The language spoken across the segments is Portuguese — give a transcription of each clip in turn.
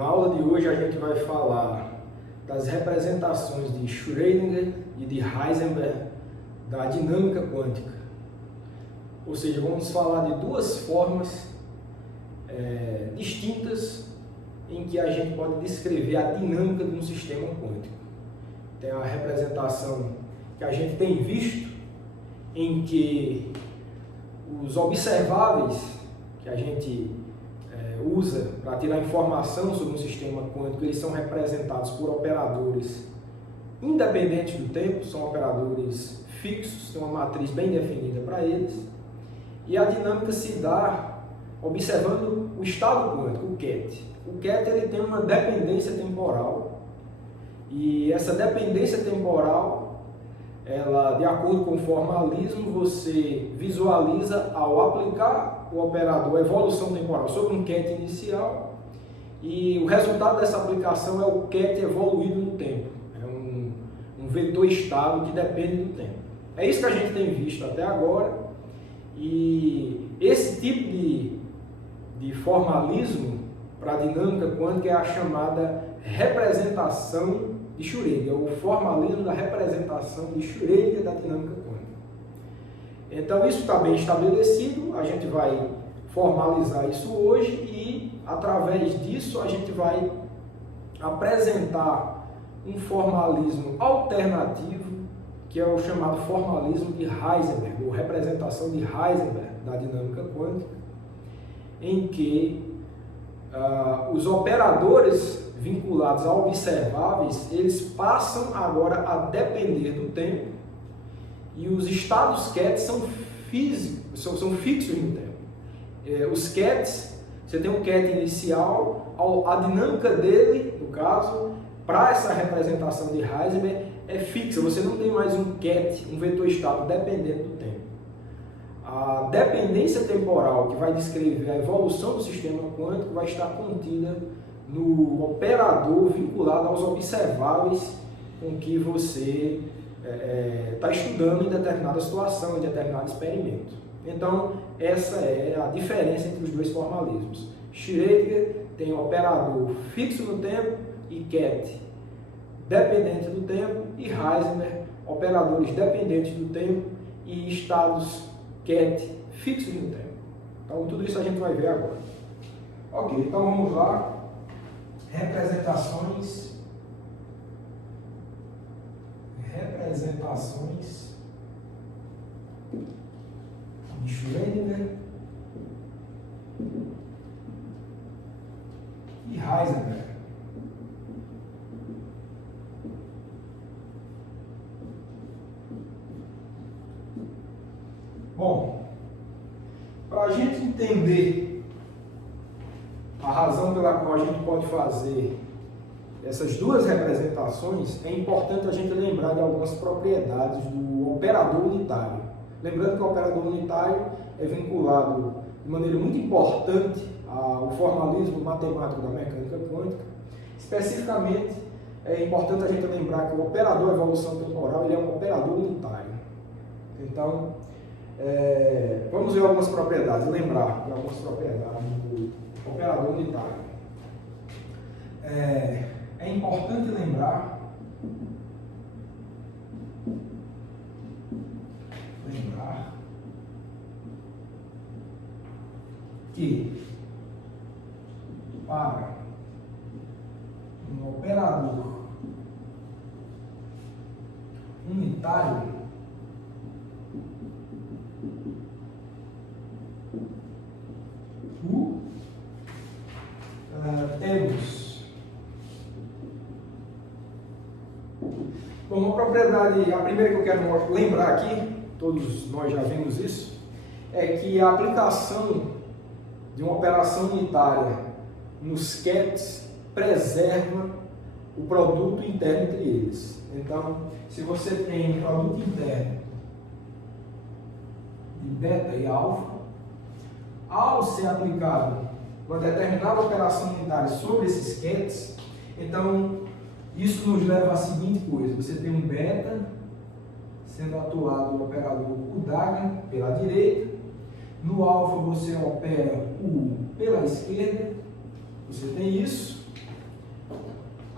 Na aula de hoje a gente vai falar das representações de Schrödinger e de Heisenberg da dinâmica quântica. Ou seja, vamos falar de duas formas distintas em que a gente pode descrever a dinâmica de um sistema quântico. Tem a representação que a gente tem visto, em que os observáveis que a gente usa para tirar informação sobre um sistema quântico, eles são representados por operadores independentes do tempo, são operadores fixos, tem uma matriz bem definida para eles, e a dinâmica se dá observando o estado quântico, o QET. O QET ele tem uma dependência temporal, e essa dependência temporal, ela, de acordo com o formalismo, você visualiza ao aplicar o operador a evolução temporal sobre um QET inicial, e o resultado dessa aplicação é o QET evoluído no tempo. É um vetor estado que depende do tempo. É isso que a gente tem visto até agora, e esse tipo de formalismo para a dinâmica quântica é a chamada representação de Schrödinger, o formalismo da representação de Schrödinger da dinâmica quântica. Então isso está bem estabelecido, a gente vai formalizar isso hoje e através disso a gente vai apresentar um formalismo alternativo, que é o chamado formalismo de Heisenberg, ou representação de Heisenberg da dinâmica quântica, em que os operadores vinculados a observáveis, eles passam agora a depender do tempo, e os estados QET são físicos, são fixos no tempo. Os QETs, você tem um QET inicial, a dinâmica dele, no caso, para essa representação de Heisenberg, é fixa, você não tem mais um QET, um vetor estado dependente do tempo. A dependência temporal que vai descrever a evolução do sistema quântico vai estar contida no operador vinculado aos observáveis com que você está estudando em determinada situação, em determinado experimento. Então, essa é a diferença entre os dois formalismos. Schrödinger tem um operador fixo no tempo e QET dependente do tempo, e Heisenberg, operadores dependentes do tempo e estados QET fixos no tempo. Então, tudo isso a gente vai ver agora. Ok, então vamos lá. Representações de Schrödinger e Heisenberg. Bom, para a gente entender a razão pela qual a gente pode fazer essas duas representações, é importante a gente lembrar de algumas propriedades do operador unitário. Lembrando que o operador unitário é vinculado de maneira muito importante ao formalismo matemático da mecânica quântica. Especificamente, é importante a gente lembrar que o operador evolução temporal ele é um operador unitário. Então, vamos ver algumas propriedades, lembrar de algumas propriedades do operador unitário. É importante lembrar que para um operador unitário temos uma propriedade, a primeira que eu quero lembrar aqui, todos nós já vimos isso, é que a aplicação de uma operação unitária nos QETs preserva o produto interno entre eles. Então, se você tem um produto interno de beta e alfa, ao ser aplicado uma determinada operação unitária sobre esses QETs, então isso nos leva à seguinte coisa: você tem um beta sendo atuado no operador o Dagger pela direita, no alfa você opera o U pela esquerda, você tem isso,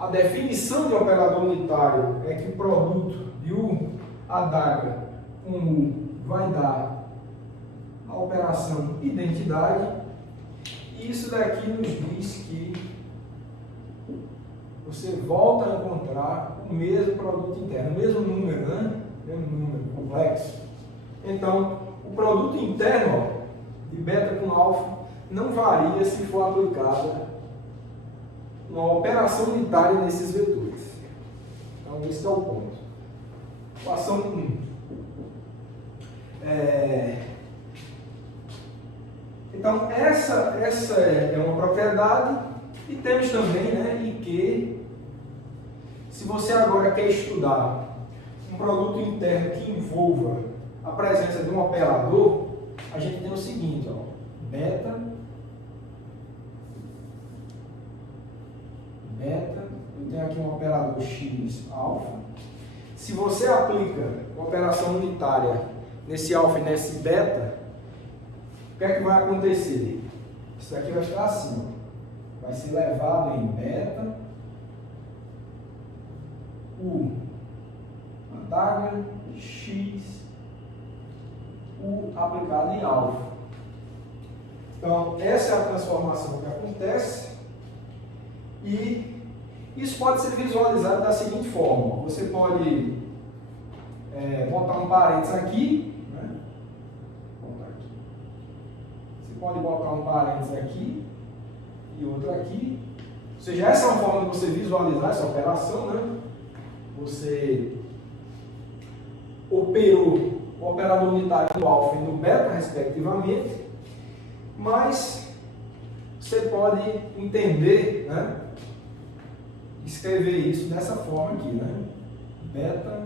a definição de operador unitário é que o produto de U adaga com U vai dar a operação identidade. E isso daqui nos diz que você volta a encontrar o mesmo produto interno, o mesmo número, né? O mesmo número complexo. Então, o produto interno, ó, de beta com alfa não varia se for aplicada uma operação unitária nesses vetores. Então, esse é o ponto. Equação 1. Então, essa é uma propriedade, e temos também, né, em que, se você agora quer estudar um produto interno que envolva a presença de um operador, a gente tem o seguinte, ó, beta, eu tenho aqui um operador x alfa. Se você aplica uma operação unitária nesse alfa e nesse beta, o que é que vai acontecer? Isso aqui vai ficar assim, ó. Vai ser levado em beta, U adaga, x, U aplicado em alfa. Então, essa é a transformação que acontece, e isso pode ser visualizado da seguinte forma. Você pode botar um parênteses aqui, né? Você pode botar um parênteses aqui e outro aqui. Ou seja, essa é uma forma de você visualizar essa operação, né? Você operou o operador unitário no alfa e no beta, respectivamente, mas você pode entender, né? Escrever isso dessa forma aqui, né? Beta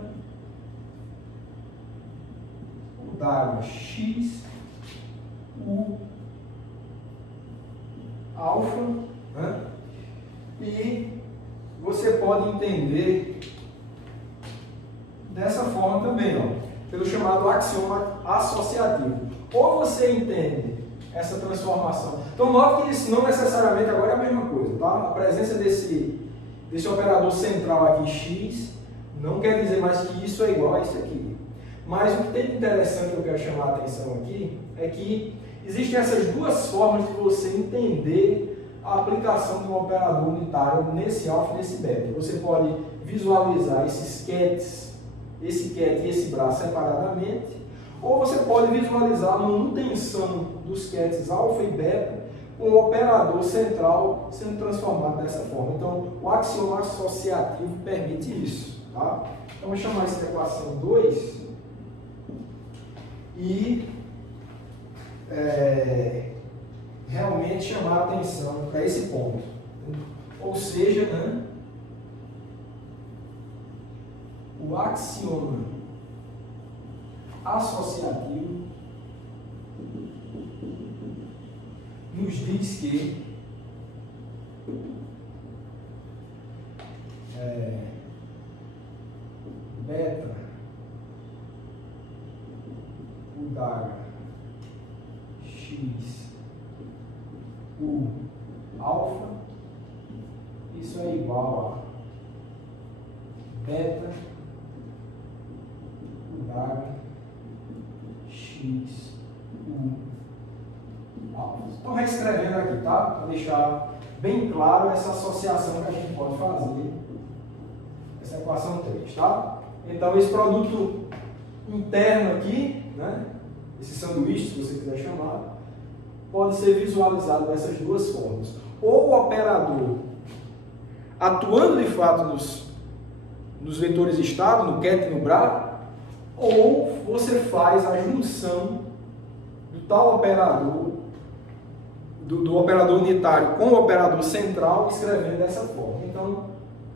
adaga x U alfa, né? E você pode entender dessa forma também, ó, pelo chamado axioma associativo. Ou você entende essa transformação. Então, note que isso não necessariamente agora é a mesma coisa, tá? A presença desse operador central aqui, x, não quer dizer mais que isso é igual a isso aqui. Mas o que tem de interessante que eu quero chamar a atenção aqui é que existem essas duas formas de você entender a aplicação de um operador unitário nesse alfa e nesse beta. Você pode visualizar esses cats, esse cat e esse braço separadamente, ou você pode visualizar a manutenção dos cats alfa e beta com o operador central sendo transformado dessa forma. Então, o axioma associativo permite isso. Tá? Então, vou chamar isso de equação 2 e realmente chamar a atenção para esse ponto. Ou seja, né, o axioma associativo nos diz que beta adaga x U alfa, isso é igual a beta adaga x U alfa. Estou reescrevendo aqui, tá? Para deixar bem claro essa associação que a gente pode fazer, essa equação 3, tá? Então, esse produto interno aqui, né? Esse sanduíche, se você quiser chamar, pode ser visualizado dessas duas formas. Ou o operador atuando de fato nos vetores estado, no cat e no bra, ou você faz a junção do tal operador, do operador unitário com o operador central, escrevendo dessa forma. Então,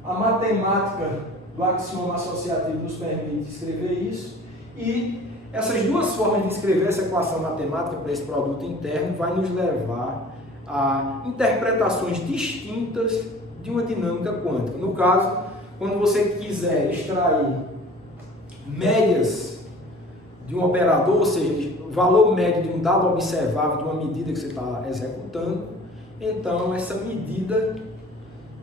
a matemática do axioma associativo nos permite escrever isso, e essas duas formas de escrever essa equação matemática para esse produto interno vai nos levar a interpretações distintas de uma dinâmica quântica. No caso, quando você quiser extrair médias de um operador, ou seja, o valor médio de um dado observável de uma medida que você está executando, então essa medida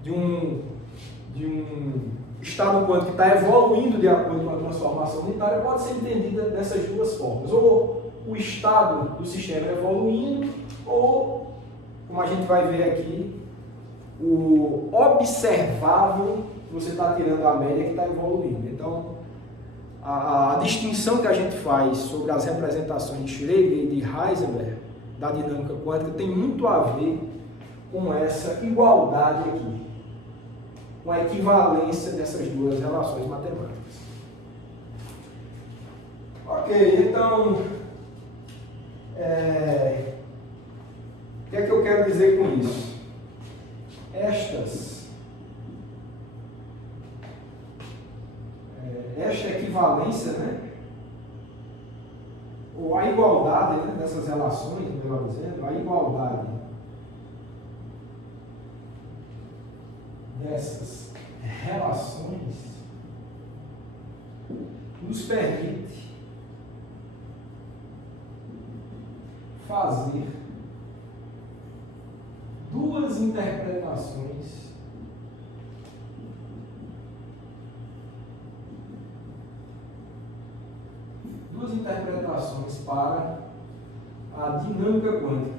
de um estado quântico que está evoluindo de acordo com a transformação unitária pode ser entendida dessas duas formas. Ou o estado do sistema evoluindo, ou, como a gente vai ver aqui, o observável, você está tirando a média que está evoluindo. Então, a distinção que a gente faz sobre as representações de Schrödinger e de Heisenberg da dinâmica quântica tem muito a ver com essa igualdade aqui, com a equivalência dessas duas relações matemáticas. Ok, então, o que é que eu quero dizer com isso? Esta equivalência, né? Ou a igualdade, né, dessas relações, melhor dizendo, a igualdade dessas relações nos permite fazer duas interpretações para a dinâmica quântica.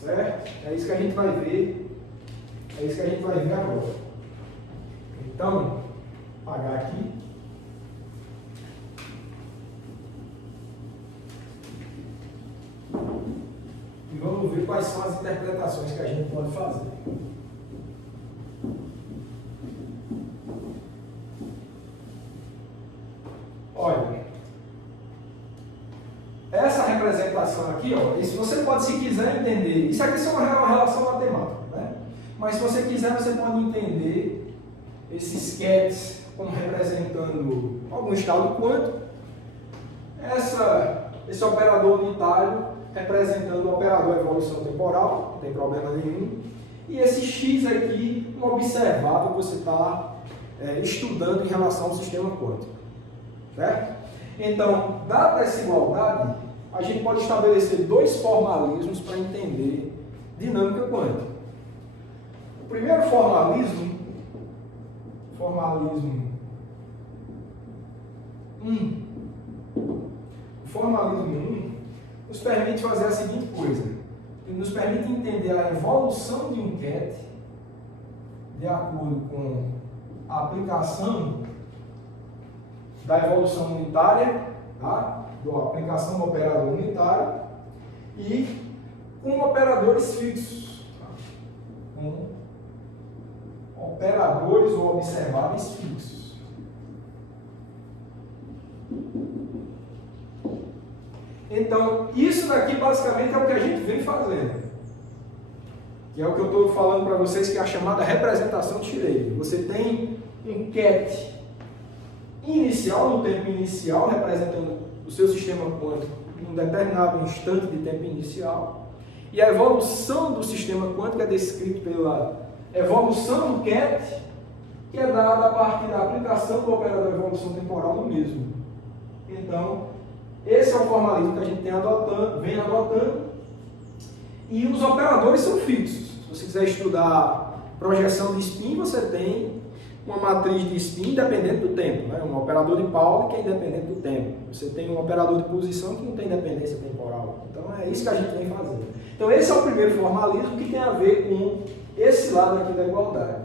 Certo? É isso que a gente vai ver. É isso que a gente vai ver agora. Então, vou apagar aqui. E vamos ver quais são as interpretações que a gente pode fazer. Olha, essa representação aqui, ó, isso você pode, se quiser entender, isso aqui é uma relação matemática, né? Mas se você quiser, você pode entender esses sketches como representando algum estado quântico, esse operador unitário representando o operador evolução temporal, não tem problema nenhum, e esse x aqui, um observável que você está estudando em relação ao sistema quântico. Certo? Então, dada essa igualdade, a gente pode estabelecer dois formalismos para entender dinâmica quântica. O primeiro formalismo 1, nos permite fazer a seguinte coisa: ele nos permite entender a evolução de um ket de acordo com a aplicação da evolução unitária, tá? Da aplicação do operador unitário e com operadores fixos, tá? Com operadores ou observáveis fixos. Então, isso daqui basicamente é o que a gente vem fazendo. Que é o que eu estou falando para vocês, que é a chamada representação de Schrödinger. Você tem um ket inicial, no tempo inicial, representando o seu sistema quântico em um determinado instante de tempo inicial, e a evolução do sistema quântico é descrita pela evolução do ket, que é dada a partir da aplicação do operador evolução temporal no mesmo. Então, esse é o formalismo que a gente vem adotando, e os operadores são fixos. Se você quiser estudar projeção de spin, você tem uma matriz de spin independente do tempo, né? Um operador de Pauli que é independente do tempo. Você tem um operador de posição que não tem dependência temporal. Então é isso que a gente vem fazendo. Então esse é o primeiro formalismo que tem a ver com esse lado aqui da igualdade.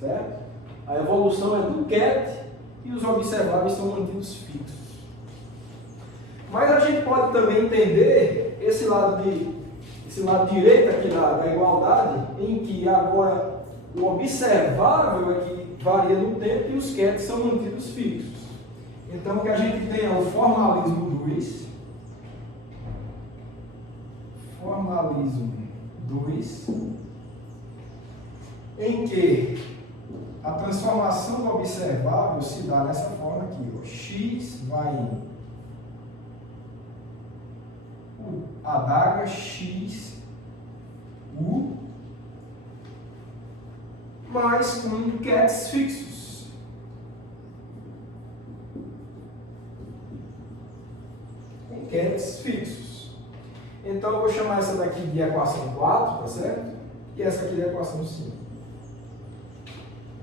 Certo? A evolução é do ket e os observáveis são mantidos fixos. Mas a gente pode também entender esse lado direito aqui da igualdade, em que agora o observável é que varia no tempo e os kets são mantidos fixos. Então, o que a gente tem é o formalismo 2. Em que a transformação do observável se dá dessa forma aqui. Ó. X vai em adaga X U mas com kets fixos. Então eu vou chamar essa daqui de equação 4, tá certo? E essa aqui de equação 5.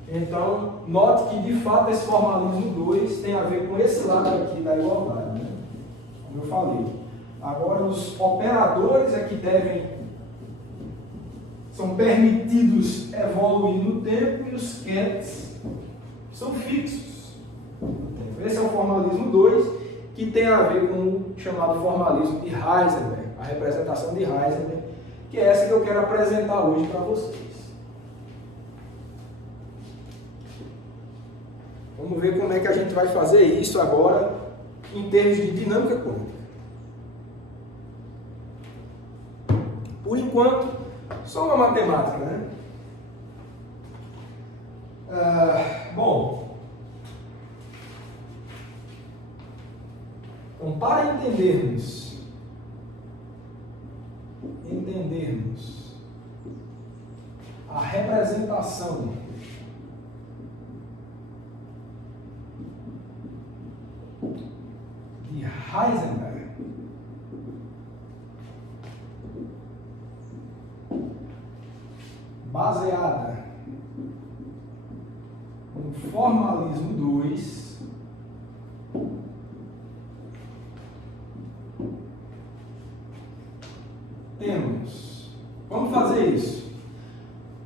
Então, note que de fato esse formalismo 2 tem a ver com esse lado aqui da igualdade, né? Como eu falei. Agora os operadores é que são permitidos evoluir no tempo e os quets são fixos no tempo. Esse é o formalismo 2, que tem a ver com o chamado formalismo de Heisenberg, a representação de Heisenberg, que é essa que eu quero apresentar hoje para vocês. Vamos ver como é que a gente vai fazer isso agora em termos de dinâmica quântica. Por enquanto, só uma matemática, né? Bom, então para entendermos a representação de Heisenberg, baseada no formalismo 2, vamos fazer isso.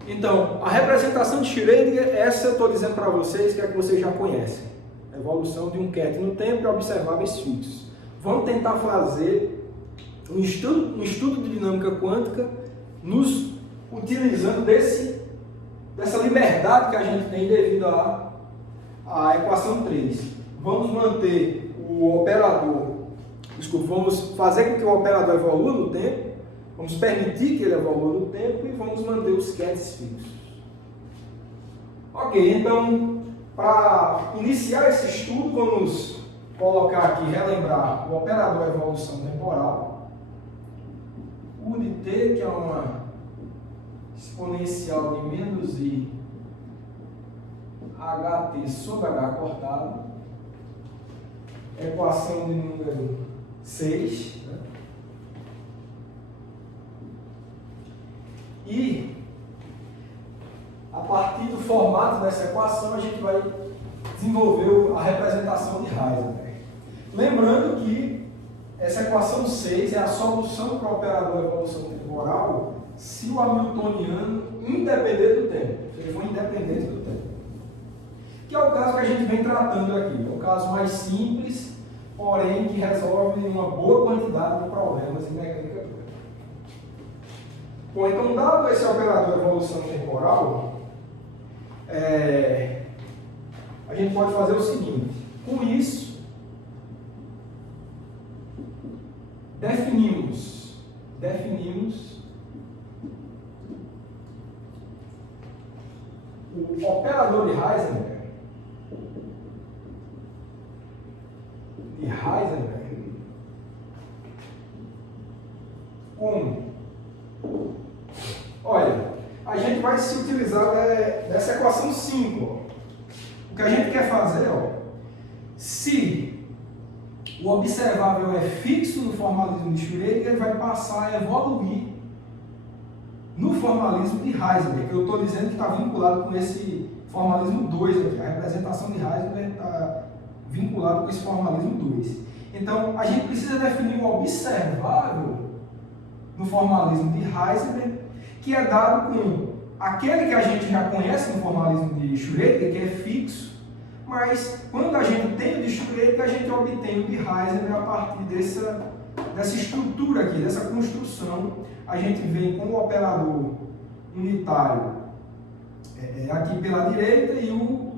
Então, a representação de Schrödinger, essa eu estou dizendo para vocês que é que vocês já conhecem. A evolução de um ket no tempo e observáveis fixos. Vamos tentar fazer um estudo de dinâmica quântica utilizando dessa liberdade que a gente tem devido à equação 3. Vamos manter o operador, vamos fazer com que o operador evolua no tempo, vamos permitir que ele evolua no tempo e vamos manter os quets fixos. Ok, então, para iniciar esse estudo, vamos colocar aqui, relembrar o operador evolução temporal, U de t, que é uma exponencial de menos i ht sobre h cortado, equação de número 6, né? E a partir do formato dessa equação a gente vai desenvolver a representação de Heisenberg. Lembrando que essa equação 6 é a solução para o operador evolução temporal se o hamiltoniano independer do tempo, se ele for independente do tempo. Que é o caso que a gente vem tratando aqui. É o caso mais simples, porém que resolve uma boa quantidade de problemas em mecânica quântica. Bom, então, dado esse operador evolução temporal, a gente pode fazer o seguinte. Com isso, definimos o operador de Heisenberg como, olha, a gente vai se utilizar dessa equação 5. Ó. O que a gente quer fazer, se o observável é fixo no formalismo de Schrödinger, ele vai passar a evoluir no formalismo de Heisenberg, que eu estou dizendo que está vinculado com esse formalismo 2 aqui. A representação de Heisenberg está vinculada com esse formalismo 2. Então, a gente precisa definir o observável no formalismo de Heisenberg, que é dado com aquele que a gente já conhece no formalismo de Schrödinger, que é fixo, mas quando a gente tem o de Schrödinger, a gente obtém o de Heisenberg a partir dessa estrutura aqui, dessa construção. A gente vem com o operador unitário aqui pela direita e o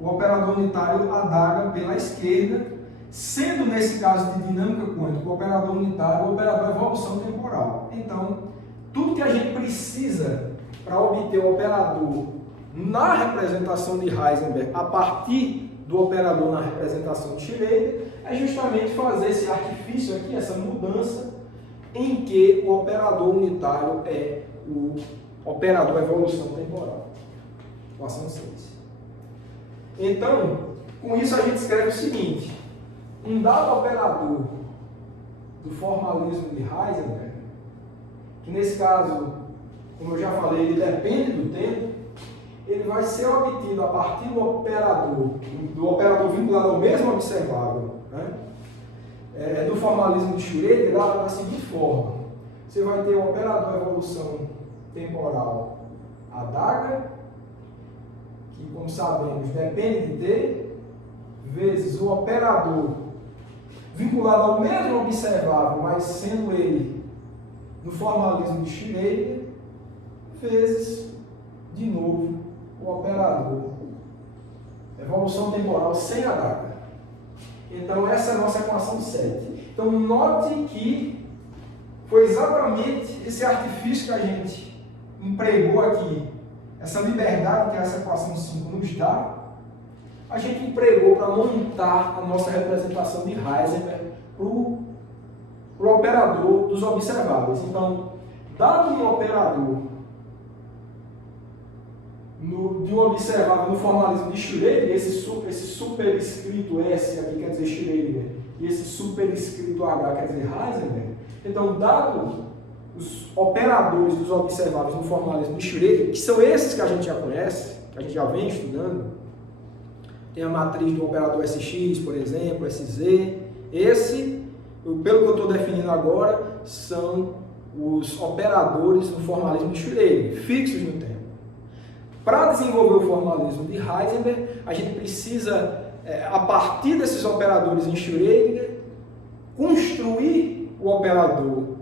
operador unitário adaga pela esquerda, sendo nesse caso de dinâmica quântica o operador unitário o operador evolução temporal. Então, tudo que a gente precisa para obter o operador na representação de Heisenberg a partir do operador na representação de Schrödinger é justamente fazer esse artifício aqui, essa mudança em que o operador unitário é o operador evolução temporal. Equação 6. Então, com isso a gente escreve o seguinte: um dado operador do formalismo de Heisenberg que nesse caso, como eu já falei, ele depende do tempo, ele vai ser obtido a partir do operador vinculado ao mesmo observável, né? Do formalismo de Schrödinger da seguinte forma: você vai ter o operador evolução temporal adaga, que, como sabemos, depende de t, vezes o operador vinculado ao mesmo observável, mas sendo ele no formalismo de Schrödinger, vezes, de novo, o operador evolução temporal sem adaga. Então, essa é a nossa equação 7. Então, note que foi exatamente esse artifício que a gente empregou aqui, essa liberdade que essa equação 5 nos dá, a gente empregou para montar a nossa representação de Heisenberg para o operador dos observáveis. Então, dado um operador de um observável no formalismo de Schrödinger, esse superescrito S aqui quer dizer Schrödinger, e esse superescrito H quer dizer Heisenberg, então, dado os operadores dos observáveis no formalismo de Schrödinger, que são esses que a gente já conhece, que a gente já vem estudando, tem a matriz do operador SX, por exemplo, SZ. Esse, pelo que eu estou definindo agora, são os operadores no formalismo de Schrödinger, fixos no tempo. Para desenvolver o formalismo de Heisenberg, a gente precisa, a partir desses operadores em Schrödinger, construir o operador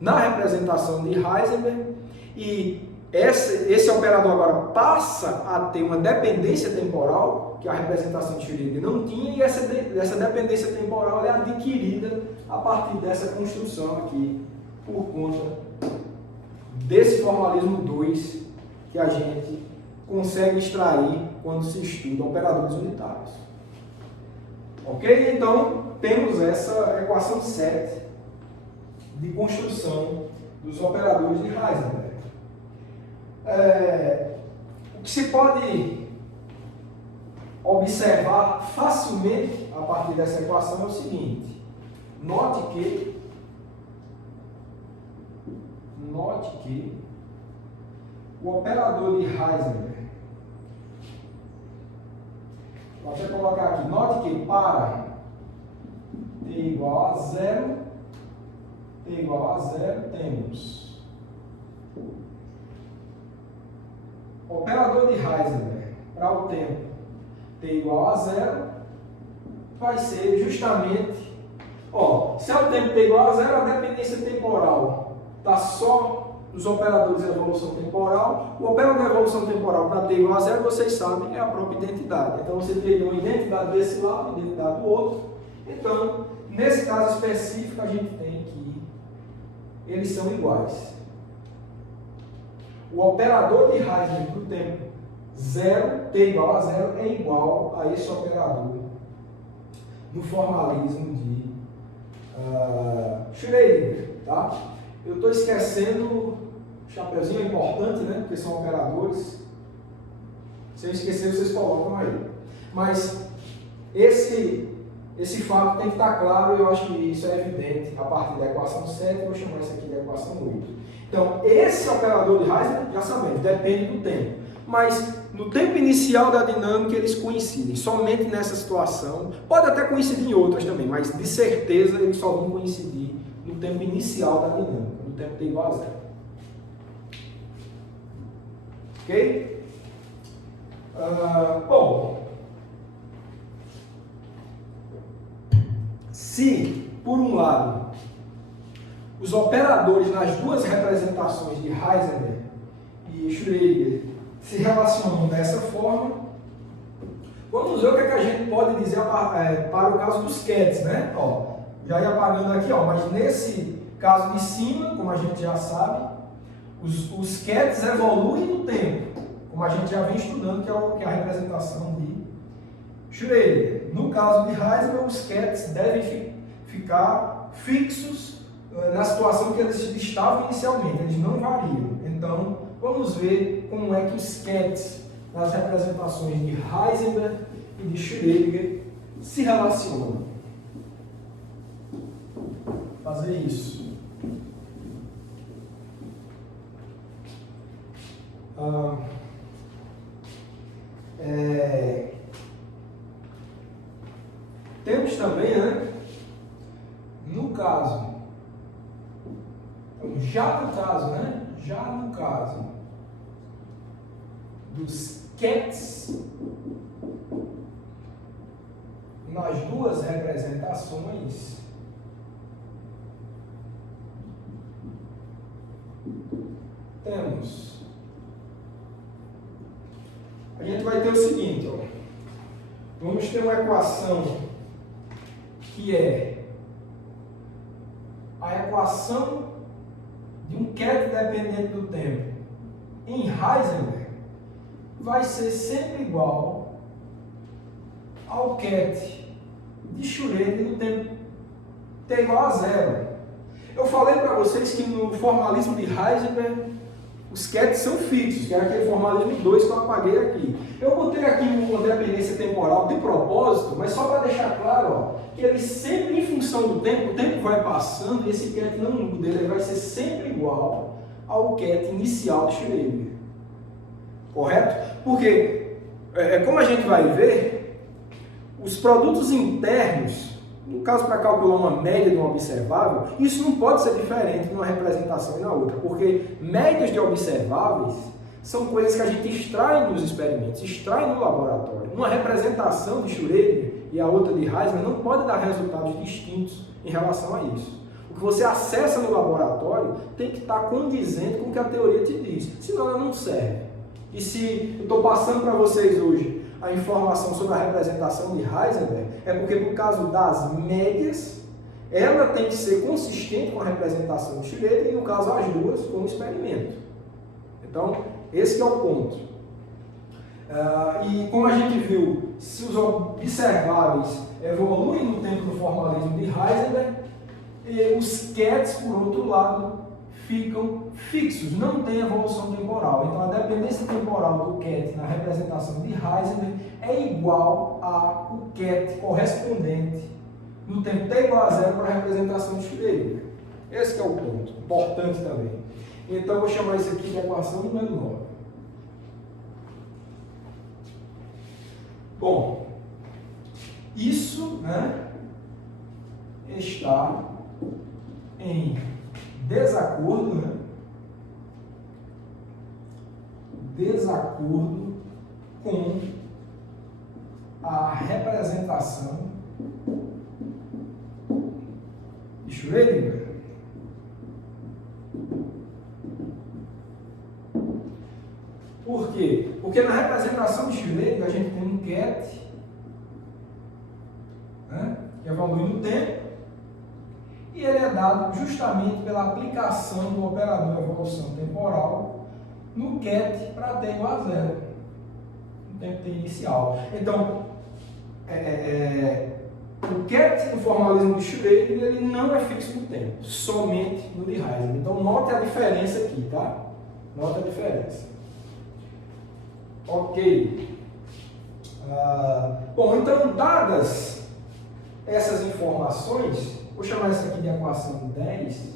na representação de Heisenberg, e esse operador agora passa a ter uma dependência temporal que a representação de Schrödinger não tinha, e essa dependência temporal é adquirida a partir dessa construção aqui, por conta desse formalismo 2 que a gente consegue extrair quando se estuda operadores unitários. Ok? Então, temos essa equação 7 de construção dos operadores de Heisenberg. O que se pode observar facilmente a partir dessa equação é o seguinte: note que o operador de Heisenberg, vou até colocar aqui, note que para t igual a zero, temos o operador de Heisenberg para o tempo t igual a zero vai ser justamente, se é o tempo t igual a zero, a dependência temporal está só nos operadores de evolução temporal. O operador de evolução temporal para t igual a zero, vocês sabem, é a própria identidade. Então, você teria uma identidade desse lado, uma identidade do outro. Então, nesse caso específico, a gente tem que eles são iguais. O operador de Heisenberg para o tempo 0, t igual a zero, é igual a esse operador no formalismo de Schrödinger. Tá? Eu estou esquecendo, chapeuzinho é importante, né? Porque são operadores. Se eu esquecer, vocês colocam aí. Mas esse fato tem que estar claro, e eu acho que isso é evidente a partir da equação 7, eu vou chamar isso aqui de equação 8. Então, esse operador de Heisenberg, já sabemos, depende do tempo. Mas, no tempo inicial da dinâmica, eles coincidem. Somente nessa situação, pode até coincidir em outras também, mas de certeza eles só vão coincidir no tempo inicial da dinâmica, no tempo t igual a zero. Ok? Bom, se, por um lado, os operadores nas duas representações de Heisenberg e Schrödinger se relacionam dessa forma, vamos ver o que a gente pode dizer para o caso dos Qets, né? Já ia apagando aqui, mas nesse caso de cima, como a gente já sabe, os Qets evoluem no tempo, como a gente já vem estudando, que é a representação de Schrödinger. No caso de Heisenberg, os Qets devem ficar fixos na situação que eles estavam inicialmente, eles não variam. Então, vamos ver como é que os Qets nas representações de Heisenberg e de Schrödinger se relacionam. Fazer isso. Temos também, né, no caso, já no caso dos QETs, nas duas representações, a gente vai ter o seguinte, ó, vamos ter uma equação que é a equação de um QET dependente do tempo em Heisenberg vai ser sempre igual ao QET de Schrödinger no tempo t igual a zero. Eu falei para vocês que no formalismo de Heisenberg os QETs são fixos, que era aquele formalismo 2 que eu apaguei aqui. Eu botei aqui uma dependência temporal de propósito, mas só para deixar claro, ó, que ele sempre, em função do tempo, o tempo vai passando e esse QET não muda, ele vai ser sempre igual ao QET inicial de Schrödinger. Correto? Porque, como a gente vai ver, os produtos internos, no caso para calcular uma média de um observável, isso não pode ser diferente numa representação e na outra, porque médias de observáveis são coisas que a gente extrai nos experimentos, extrai no laboratório. Uma representação de Schrödinger e a outra de Heisenberg não pode dar resultados distintos em relação a isso. O que você acessa no laboratório tem que estar condizente com o que a teoria te diz, senão ela não serve. E se eu estou passando para vocês hoje a informação sobre a representação de Heisenberg, é porque no caso das médias, ela tem que ser consistente com a representação de Schrödinger e no caso as duas com o experimento. Então, esse é o ponto. E como a gente viu, se os observáveis evoluem no tempo do formalismo de Heisenberg, e os QETs, por outro lado, ficam fixos, não tem evolução temporal. Então, a dependência temporal do QET na representação de Heisenberg é igual ao QET correspondente no tempo t igual a zero para a representação de Schrödinger. Esse é o ponto, importante também. Então, eu vou chamar isso aqui de equação número 9. Bom, isso, né, está em desacordo, né? Desacordo com a representação de Schrödinger. Por quê? Porque na representação de Schrödinger a gente tem um QET, né, que evolui no tempo, e ele é dado justamente pela aplicação do operador evolução temporal no QET para t igual a zero, no tempo t inicial. Então, o QET no formalismo de Schrödinger ele não é fixo no tempo, somente no de Heisenberg. Então, note a diferença aqui, tá? Note a diferença. Ok. Bom, então, dadas essas informações, vou chamar isso aqui de equação 10.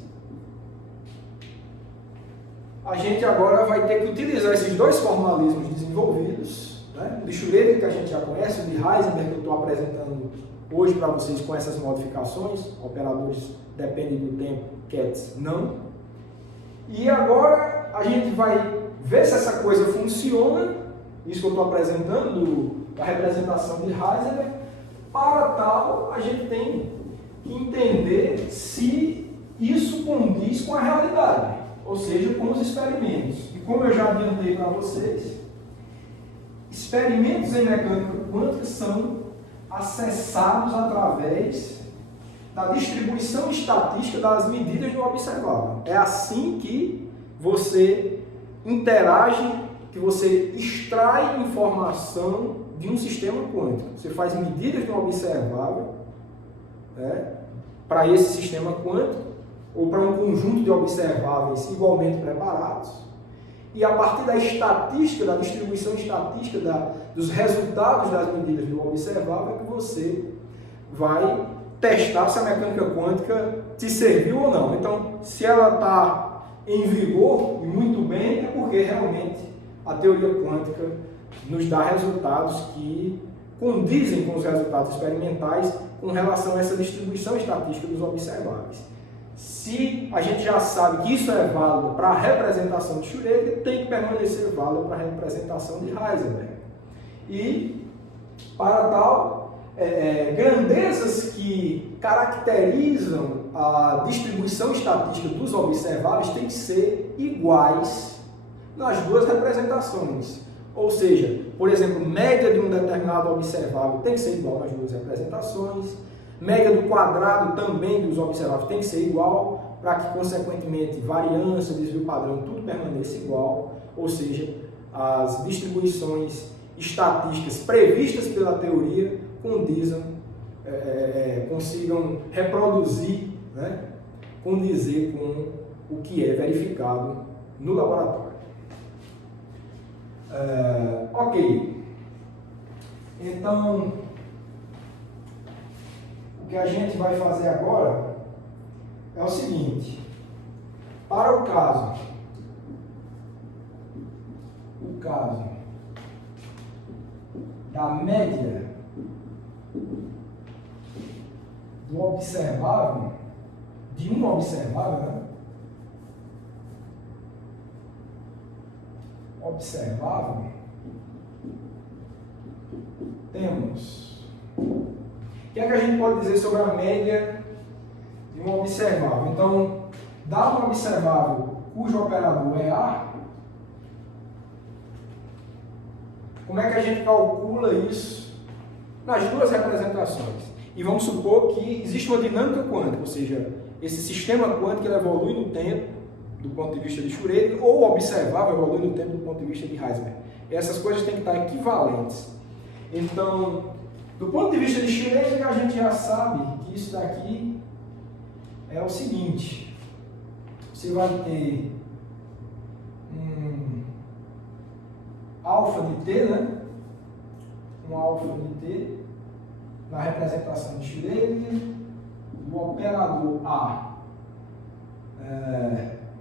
A gente agora vai ter que utilizar esses dois formalismos desenvolvidos, né? O de Schrödinger, que a gente já conhece, o de Heisenberg, que eu estou apresentando hoje para vocês com essas modificações, operadores dependem do tempo, QETs não. E agora a gente vai ver se essa coisa funciona, isso que eu estou apresentando, da representação de Heisenberg. Para tal, a gente tem que entender se isso condiz com a realidade, ou seja, com os experimentos. E como eu já adiantei para vocês, experimentos em mecânica quântica são acessados através da distribuição estatística das medidas do observável. É assim que você interage, que você extrai informação de um sistema quântico. Você faz medidas do observável, né, para esse sistema quântico, ou para um conjunto de observáveis igualmente preparados, e a partir da estatística, da distribuição estatística dos resultados das medidas do observável, que você vai testar se a mecânica quântica te serviu ou não. Então, se ela está em vigor, e muito bem, é porque realmente a teoria quântica nos dá resultados que condizem com os resultados experimentais com relação a essa distribuição estatística dos observáveis. Se a gente já sabe que isso é válido para a representação de Schrödinger, tem que permanecer válido para a representação de Heisenberg. E, para tal, grandezas que caracterizam a distribuição estatística dos observáveis têm que ser iguais nas duas representações. Ou seja, por exemplo, média de um determinado observável tem que ser igual nas duas representações, média do quadrado também dos observáveis tem que ser igual, para que, consequentemente, variância, desvio padrão, tudo permaneça igual, ou seja, as distribuições estatísticas previstas pela teoria consigam reproduzir, né, condizer com o que é verificado no laboratório. Ok. Então, o que a gente vai fazer agora é o seguinte: para o caso da média do observável, de um observável, né? Observável, temos. O que é que a gente pode dizer sobre a média de um observável? Então, dá um observável cujo operador é A. Como é que a gente calcula isso nas duas representações? E vamos supor que existe uma dinâmica quântica, ou seja, esse sistema quântico ele evolui no tempo do ponto de vista de Schrödinger, ou o observável evolui no tempo do ponto de vista de Heisenberg. E essas coisas têm que estar equivalentes. Então, do ponto de vista de Schrödinger, a gente já sabe que isso daqui é o seguinte: você vai ter um alfa de t, né? Um alfa de t na representação de Schrödinger, o operador A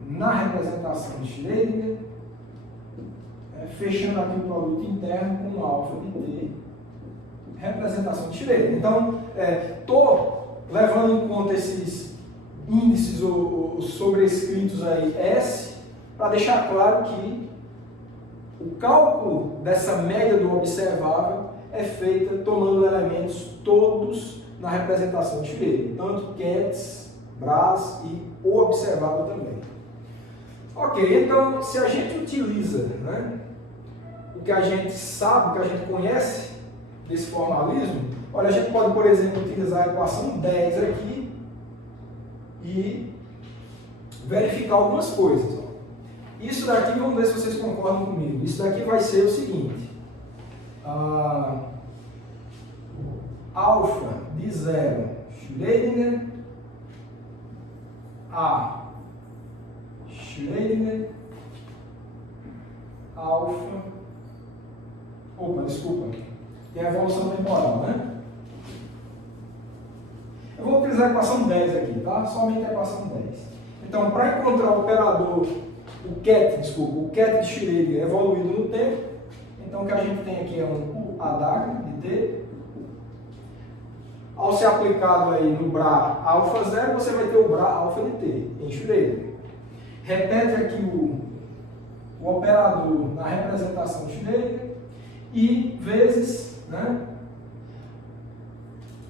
na representação de Schrödinger, fechando aqui o produto interno com um alfa de t, representação de Schrödinger. Então, estou levando em conta esses índices ou sobrescritos aí S, para deixar claro que o cálculo dessa média do observável é feita tomando elementos todos na representação de Schrödinger, tanto Katz, Braz e o observável também. Ok, então se a gente utiliza, né, o que a gente sabe, o que a gente conhece desse formalismo, olha, a gente pode, por exemplo, utilizar a equação 10 aqui e verificar algumas coisas. Isso daqui, vamos ver se vocês concordam comigo. Isso daqui vai ser o seguinte: alfa de 0, Schrödinger, A, Schrödinger, alfa, desculpa, tem a evolução temporal, né? Eu vou utilizar a equação 10 aqui, tá? Somente a equação 10. Então, para encontrar o operador, o Ket de Schrödinger evoluído no tempo, então o que a gente tem aqui é um AW de T. Ao ser aplicado aí no Bra alfa 0, você vai ter o Bra alfa de T em Schrödinger. Repete aqui o operador na representação de Schrödinger e vezes, né,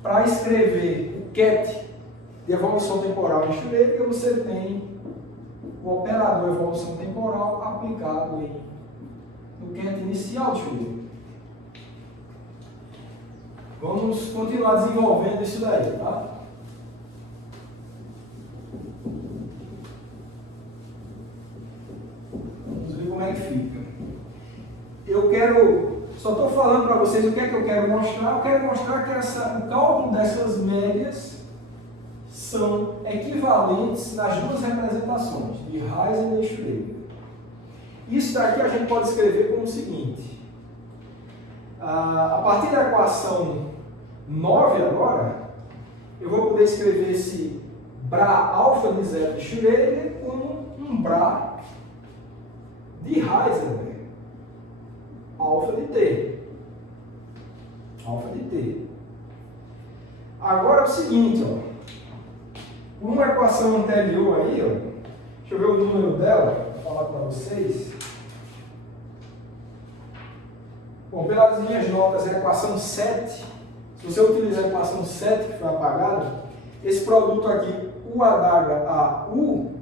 para escrever o Ket de evolução temporal em Schrödinger, você tem o operador evolução temporal aplicado no Ket inicial de Schrödinger. Vamos continuar desenvolvendo isso daí, tá? Vamos ver como é que fica. Só estou falando para vocês o que é que eu quero mostrar. Eu quero mostrar que o cálculo dessas médias são equivalentes nas duas representações, de Heisenberg e Schrödinger. Isso daqui a gente pode escrever como o seguinte: a partir da equação 9 agora, eu vou poder escrever esse Bra alfa de 0 de Schrödinger como um Bra de Heisenberg. alfa de t. Alfa de t. Agora é o seguinte, ó. Uma equação anterior aí, ó. Deixa eu ver o número dela, vou falar para vocês. Bom, pelas minhas notas, é a equação 7. Se você utilizar a equação 7, que foi apagada, esse produto aqui, UH-AU,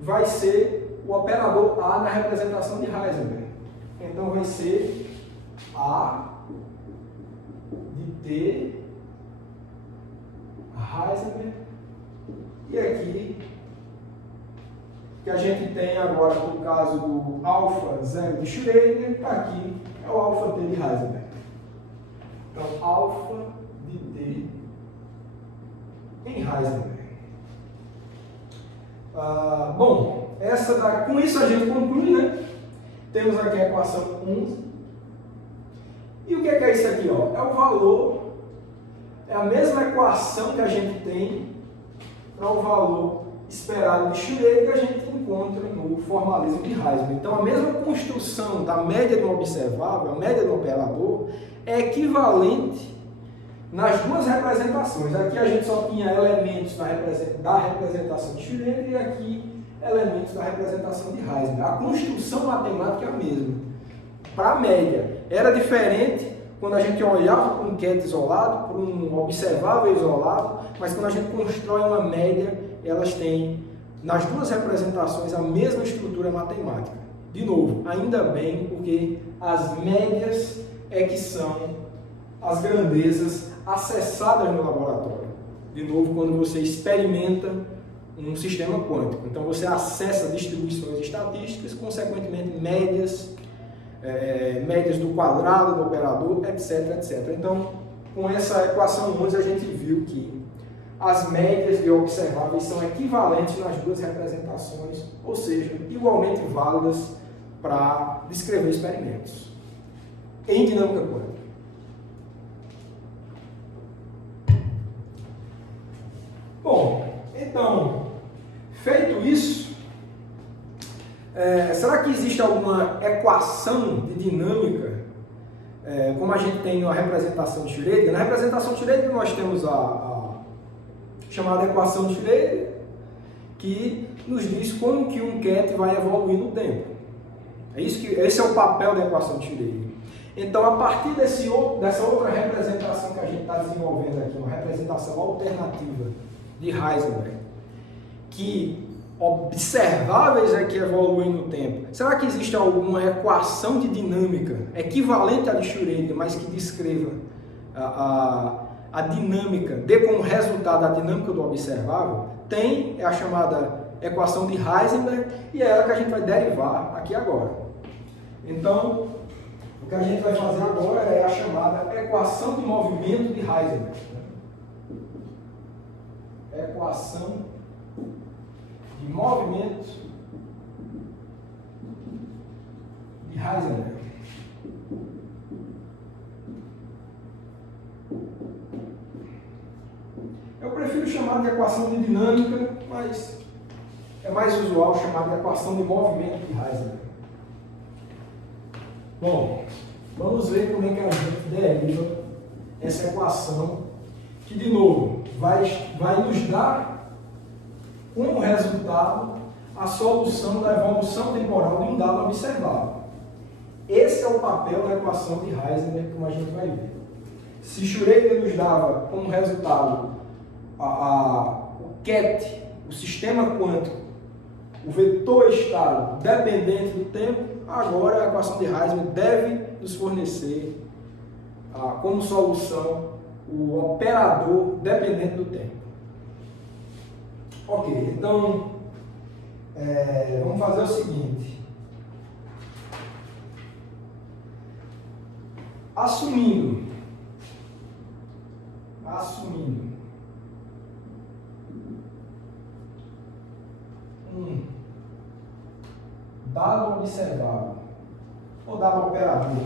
vai ser o operador A na representação de Heisenberg. Então, vai ser A de T, Heisenberg, e aqui, que a gente tem agora, no caso do alfa zero de Schrödinger, aqui é o alfa T de Heisenberg. Então, alfa de T em Heisenberg. Bom, com isso a gente conclui, né? Temos aqui a equação 1. E o que é isso aqui? Ó? É o valor, é a mesma equação que a gente tem para o valor esperado de Schrödinger que a gente encontra no formalismo de Heisenberg. Então, a mesma construção da média do observável, a média do operador, é equivalente nas duas representações. Aqui a gente só tinha elementos da representação de Schrödinger e aqui elementos da representação de Heisenberg. A construção matemática é a mesma. Para a média, era diferente quando a gente olhava para um ket isolado, para um observável isolado, mas quando a gente constrói uma média, elas têm, nas duas representações, a mesma estrutura matemática. De novo, ainda bem, porque as médias é que são as grandezas acessadas no laboratório. De novo, quando você experimenta um sistema quântico. Então, você acessa distribuições estatísticas, consequentemente, médias do quadrado do operador, etc, etc. Então, com essa equação 11, a gente viu que as médias de observáveis são equivalentes nas duas representações, ou seja, igualmente válidas para descrever experimentos em dinâmica quântica. Bom, então, feito isso, será que existe alguma equação de dinâmica, como a gente tem na representação de Schrödinger? Na representação de Schrödinger nós temos a chamada equação de Schrödinger, que nos diz como que um ket vai evoluir no tempo. Esse é o papel da equação de Schrödinger. Então, a partir dessa outra representação que a gente está desenvolvendo aqui, uma representação alternativa de Heisenberg, que observáveis é que evoluem no tempo. Será que existe alguma equação de dinâmica equivalente à de Schrödinger, mas que descreva a dinâmica, dê como resultado a dinâmica do observável? Tem, é a chamada equação de Heisenberg, e é ela que a gente vai derivar aqui agora. Então, o que a gente vai fazer agora é a chamada equação de movimento de Heisenberg. Equação de movimento de Heisenberg. Eu prefiro chamar de equação de dinâmica, mas é mais usual chamar de equação de movimento de Heisenberg. Bom, vamos ver como é que a gente deriva essa equação, que, de novo, vai nos dar como resultado a solução da evolução temporal de um dado observável. Esse é o papel da equação de Heisenberg, como a gente vai ver. Se Schrödinger nos dava como resultado o ket, o sistema quântico, o vetor estado dependente do tempo, agora a equação de Heisenberg deve nos fornecer como solução o operador dependente do tempo. Ok, então vamos fazer o seguinte. Assumindo um dado observável, ou dado operador,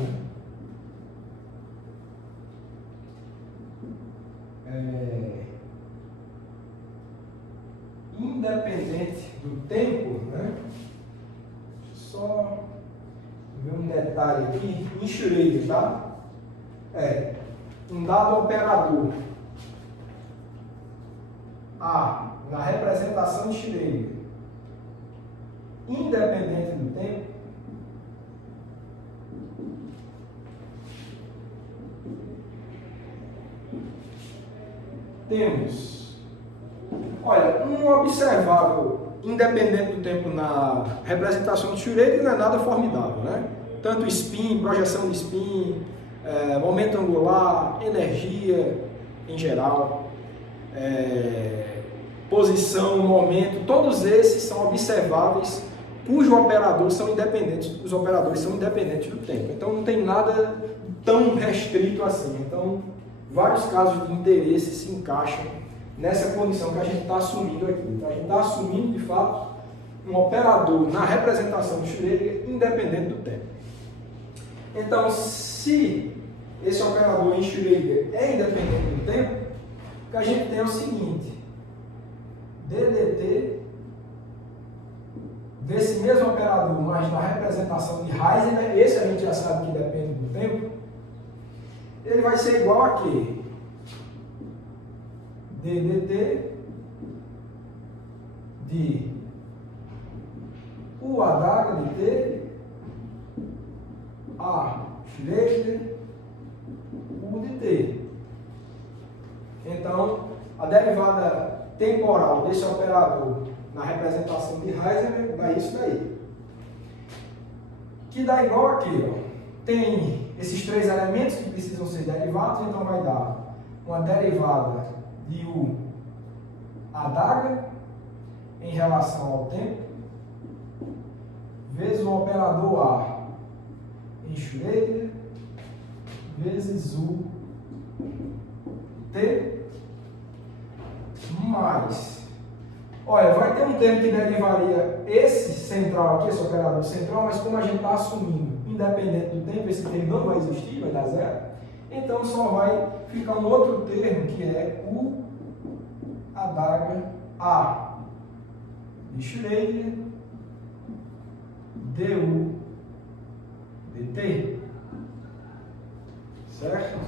independente do tempo, né? Só ver um detalhe aqui, em Schrödinger, tá? Um dado operador A, na representação de Schrödinger, independente do tempo, temos, olha, um observável independente do tempo na representação de Schrödinger não é nada formidável, né? Tanto spin, projeção de spin, momento angular, energia em geral, posição, momento, todos esses são observáveis cujo operador são independentes, os operadores são independentes do tempo. Então não tem nada tão restrito assim. Então vários casos de interesse se encaixam nessa condição que a gente está assumindo aqui. Então a gente está assumindo de fato um operador na representação de Schrödinger independente do tempo. Então se esse operador em Schrödinger é independente do tempo, o que a gente tem é o seguinte: ddt desse mesmo operador, mas na representação de Heisenberg, esse a gente já sabe que depende do tempo, ele vai ser igual a quê? ddt de UH de t a Schrödinger U de t. Então, a derivada temporal desse operador na representação de Heisenberg dá isso daí. Que dá igual aqui, ó. Tem esses três elementos que precisam ser derivados, então vai dar uma derivada de U adaga em relação ao tempo, vezes o operador A em Schrödinger, vezes U T, mais, olha, vai ter um termo que derivaria esse central aqui, esse operador central, mas como a gente está assumindo independente do tempo, esse termo não vai existir, vai dar zero, então só vai ficar um outro termo que é U adaga A de Schrödinger du dt. Certo?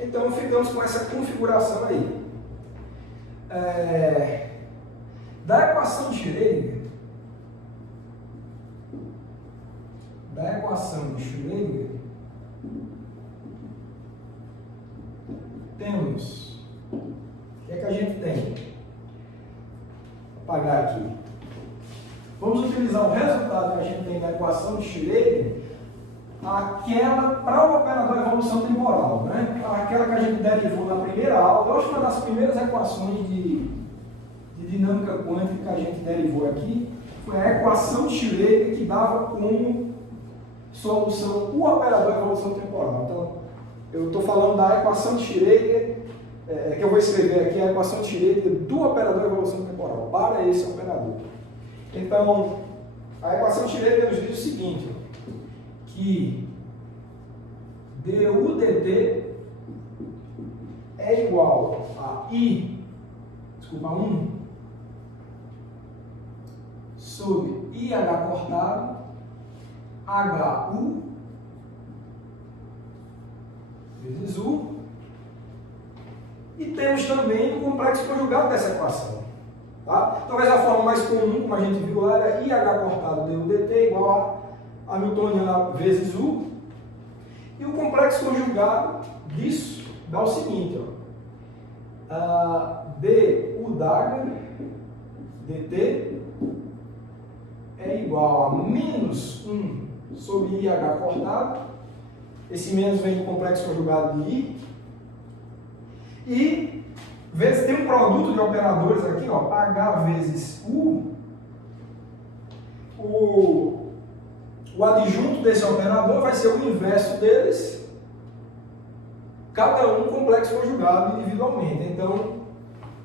Então ficamos com essa configuração aí. Da equação de Schrödinger, temos, o que é que a gente tem? Vou apagar aqui. Vamos utilizar o resultado que a gente tem da equação de Schrödinger, aquela para o operador de evolução temporal, né? Aquela que a gente derivou na primeira aula. Eu acho que uma das primeiras equações de dinâmica quântica que a gente derivou aqui foi a equação de Schrödinger, que dava como solução o operador de evolução temporal. Então, eu estou falando da equação de Schrödinger, que eu vou escrever aqui, a equação de Schrödinger do operador de evolução temporal, para esse operador. Então, a equação de Schrödinger nos diz o seguinte, que du dt é igual a 1 sobre IH cortado HU vezes U, e temos também o complexo conjugado dessa equação. Tá? Talvez a forma mais comum, como a gente viu, era IH cortado du dt igual a Hamiltoniana vezes U, e o complexo conjugado disso dá o seguinte, du adaga dt é igual a menos 1 sobre IH cortado, esse menos vem do complexo conjugado de I, e vezes tem um produto de operadores aqui, ó, H vezes U, o adjunto desse operador vai ser o inverso deles, cada um complexo conjugado individualmente. Então,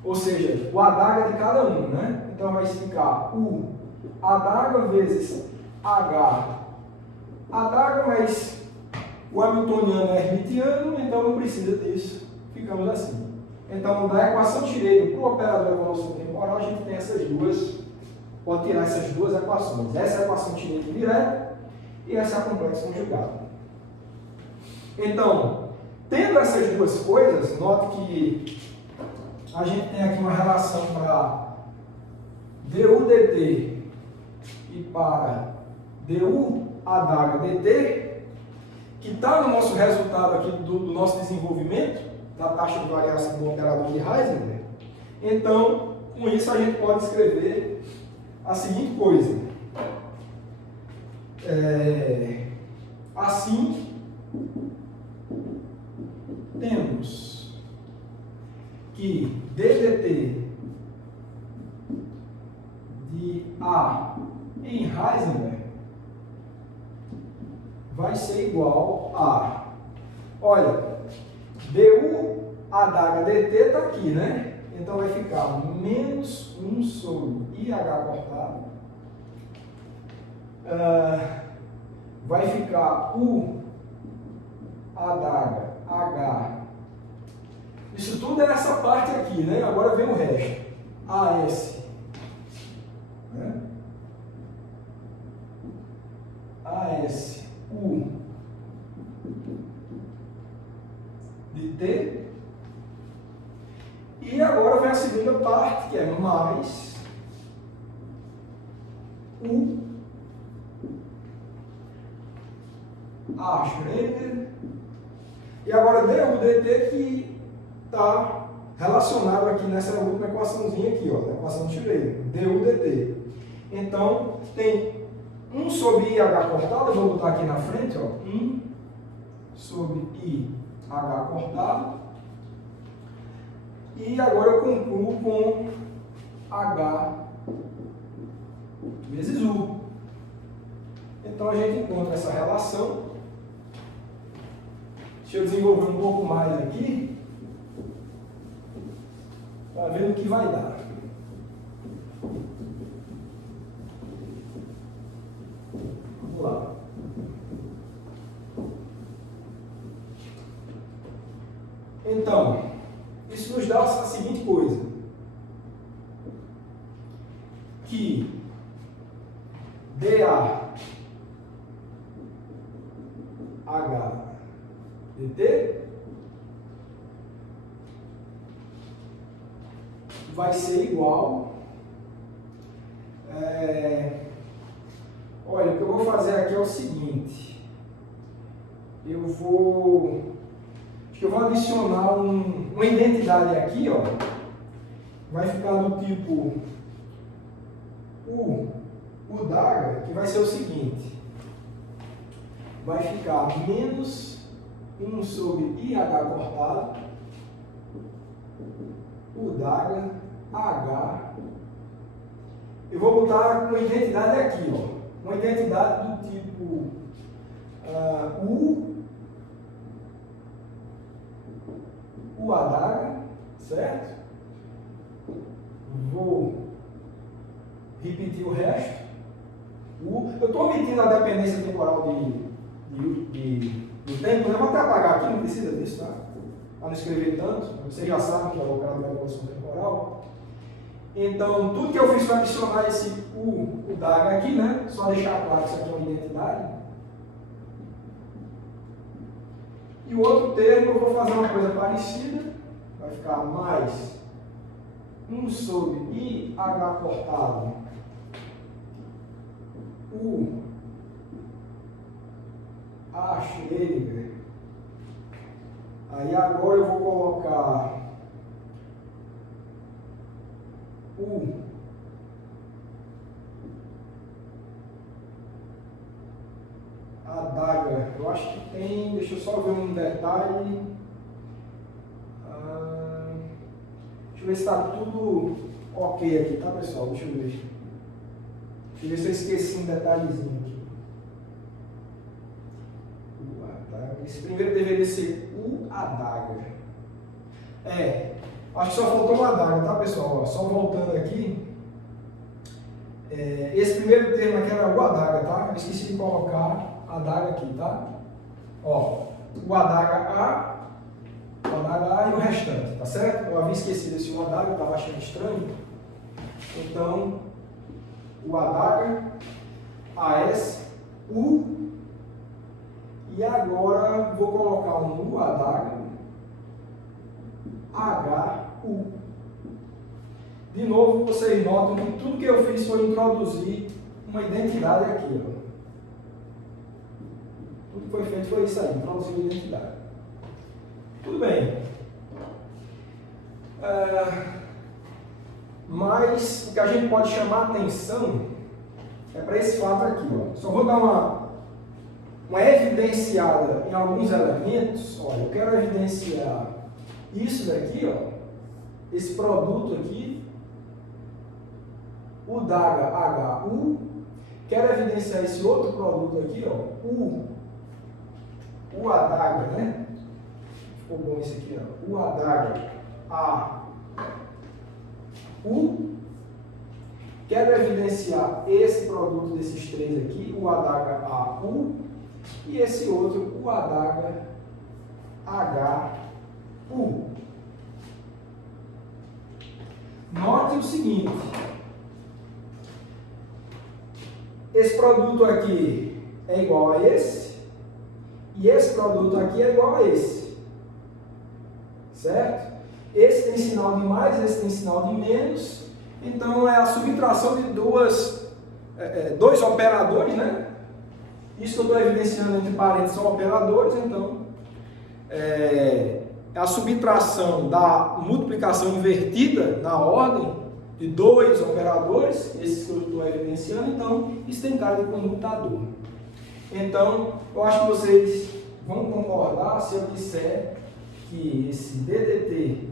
ou seja, o adaga de cada um, né? Então vai ficar U adaga vezes H adaga, mas o hamiltoniano é hermitiano, então não precisa disso. Ficamos assim. Então, da equação de Schrödinger para o operador de evolução temporal, a gente tem essas duas, pode tirar essas duas equações. Essa é a equação de Schrödinger direta e essa é a complexo conjugado. Então, tendo essas duas coisas, note que a gente tem aqui uma relação para du dt e para du adaga dt, que está no nosso resultado aqui do nosso desenvolvimento, da taxa de variação do operador de Heisenberg. Então, com isso a gente pode escrever a seguinte coisa. Assim, temos que ddt de A em Heisenberg vai ser igual a, olha, du adaga dt está aqui, né? Então vai ficar menos 1 sobre IH cortado. Vai ficar U adaga H. Isso tudo é essa parte aqui, né? Agora vem o resto. AS. Né? AS U de T. E agora vem a segunda parte, que é mais U A Schrödinger. E agora du dt que está relacionado aqui nessa última equaçãozinha aqui, ó, a equação de Schrödinger, du dt. Então, tem 1 sobre IH cortado, eu vou botar aqui na frente, ó, 1 sobre IH cortado. E agora eu concluo com H vezes U. Então a gente encontra essa relação. Deixa eu desenvolver um pouco mais aqui, para ver o que vai dar. Vamos lá. Então, isso nos dá a seguinte coisa, que dA H dt vai ser igual, olha, o que eu vou fazer aqui é o seguinte, acho que eu vou adicionar uma identidade aqui, ó, vai ficar do tipo o daga, que vai ser o seguinte, vai ficar menos 1 sobre IH cortado, o daga H. Eu vou botar uma identidade aqui, ó, uma identidade do tipo o adaga, certo? Vou repetir o resto. Eu estou omitindo a dependência temporal do tempo, né? Vou até apagar aqui, não precisa disso, tá? Para não escrever tanto, vocês já sabem que é o operador da evolução temporal. Então, tudo que eu fiz para adicionar esse o daga aqui, né? Só deixar claro que isso aqui é uma identidade. E o outro termo eu vou fazer uma coisa parecida, vai ficar mais 1 sobre IH cortado U A Schrödinger. Aí agora eu vou colocar a adaga. Eu acho que tem, deixa eu só ver um detalhe. Deixa eu ver se está tudo ok aqui, tá, pessoal? Deixa eu ver. Deixa eu ver se eu esqueci um detalhezinho aqui. Esse primeiro deveria ser o adaga. Acho que só faltou uma adaga, tá, pessoal? Ó, só voltando aqui. Esse primeiro termo aqui era o adaga, tá? Eu esqueci de colocar a adaga aqui, tá? Ó, o adaga A e o restante, tá certo? Eu havia esquecido esse o adaga, eu estava achando estranho. Então, o adaga, AS, U E agora vou colocar um U adaga HU. De novo, vocês notam que tudo que eu fiz foi introduzir uma identidade aqui. Ó. Tudo que foi feito foi isso aí, introduzir uma identidade. Tudo bem. Mas o que a gente pode chamar atenção é para esse fato aqui. Ó. Só vou dar uma evidenciada em alguns elementos. Olha, eu quero evidenciar isso daqui, ó, esse produto aqui, o adaga HU. Quero evidenciar esse outro produto aqui, ó, o adaga, né? Ficou bom esse aqui, ó, o adaga HU. Quero evidenciar esse produto desses três aqui, o adaga HU, e esse outro, o adaga HU. Note o seguinte, esse produto aqui é igual a esse, e esse produto aqui é igual a esse, certo? Esse tem sinal de mais, esse tem sinal de menos, então é a subtração de dois operadores, né? Isso que eu estou evidenciando entre parênteses são operadores, então é a subtração da multiplicação invertida na ordem de dois operadores, esses que eu estou evidenciando, então isso tem cara de comutador. Então, eu acho que vocês vão concordar se eu disser que esse DDT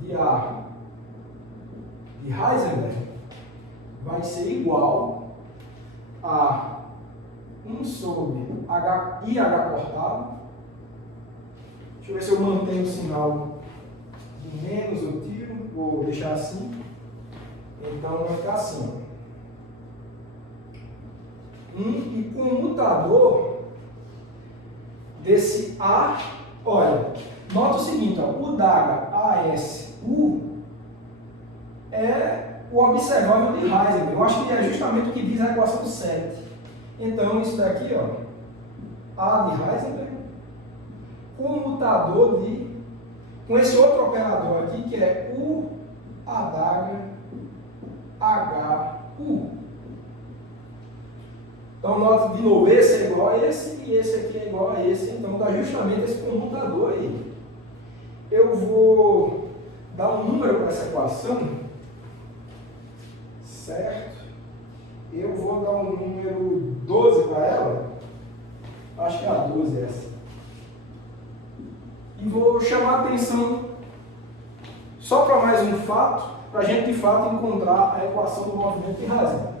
de A de Heisenberg vai ser igual a 1 sobre IH cortado. Deixa eu ver se eu mantenho o sinal de menos, eu tiro, vou deixar assim. Então vai ficar assim. E comutador desse A, olha, nota o seguinte, ó, o adaga ASU é o observável de Heisenberg. Eu acho que é justamente o que diz a equação 7. Então isso daqui, ó, A de Heisenberg, comutador com esse outro operador aqui, que é o adaga HU. Então, note de novo, esse é igual a esse e esse aqui é igual a esse. Então, dá justamente esse comutador aí. Eu vou dar um número para essa equação, certo? Eu vou dar um número 12 para ela. Acho que é a 12 essa. E vou chamar a atenção só para mais um fato, para a gente de fato encontrar a equação do movimento de Heisenberg.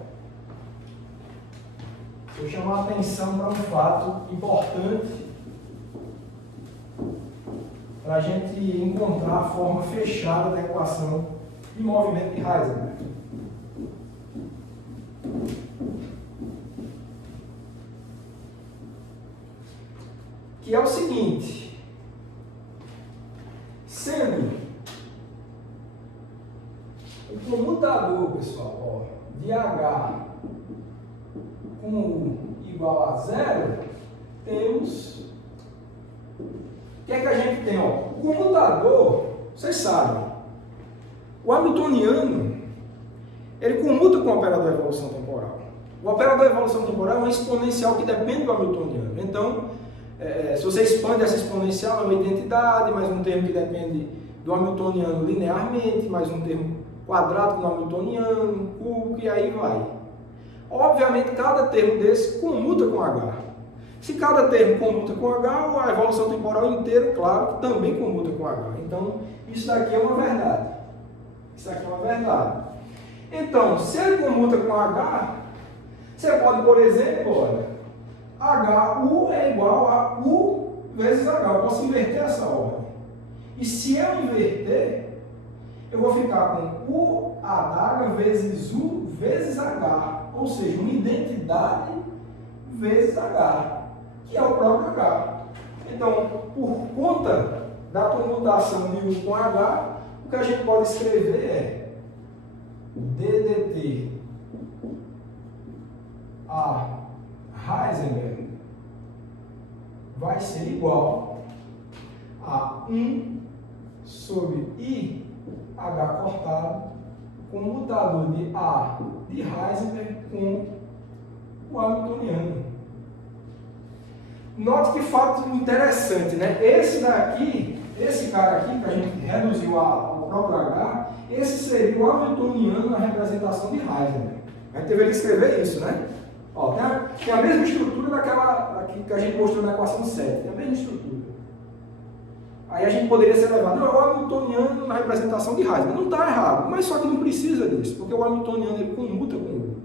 Vou chamar a atenção para um fato importante para a gente encontrar a forma fechada da equação de movimento de Heisenberg. Que é o seguinte, sendo o comutador, pessoal, ó, de H com U igual a 0, temos... O que é que a gente tem? Ó? O comutador, vocês sabem, o hamiltoniano, ele comuta com o operador de evolução temporal. O operador de evolução temporal é uma exponencial que depende do hamiltoniano. Então, se você expande essa exponencial, é uma identidade, mais um termo que depende do hamiltoniano linearmente, mais um termo quadrático do hamiltoniano, cúbico, e aí vai. Obviamente, cada termo desse comuta com H. Se cada termo comuta com H, a evolução temporal inteira, claro, também comuta com H. Então, isso daqui é uma verdade. Isso aqui é uma verdade. Então, se ele comuta com H, você pode, por exemplo, olha, HU é igual a U vezes H. Eu posso inverter essa ordem. E se eu inverter, eu vou ficar com U adaga vezes U vezes H. Ou seja, uma identidade vezes H, que é o próprio H. Então, por conta da comutação de U com H, o que a gente pode escrever é DDT a Heisenberg vai ser igual a 1 sobre I H cortado com o mutador de A de Heisenberg com o Hamiltoniano. Note que fato interessante, né? Esse daqui, esse cara aqui, que a gente reduziu ao próprio H, esse seria o Hamiltoniano na representação de Heisenberg. A gente deveria escrever isso, né? Ó, tem a mesma estrutura daquela aqui que a gente mostrou na equação 7, tem a mesma estrutura. Aí a gente poderia ser levado, não, é o Hamiltoniano na representação de Heisenberg. Não está errado, mas só que não precisa disso, porque o Hamiltoniano ele comuta com o U.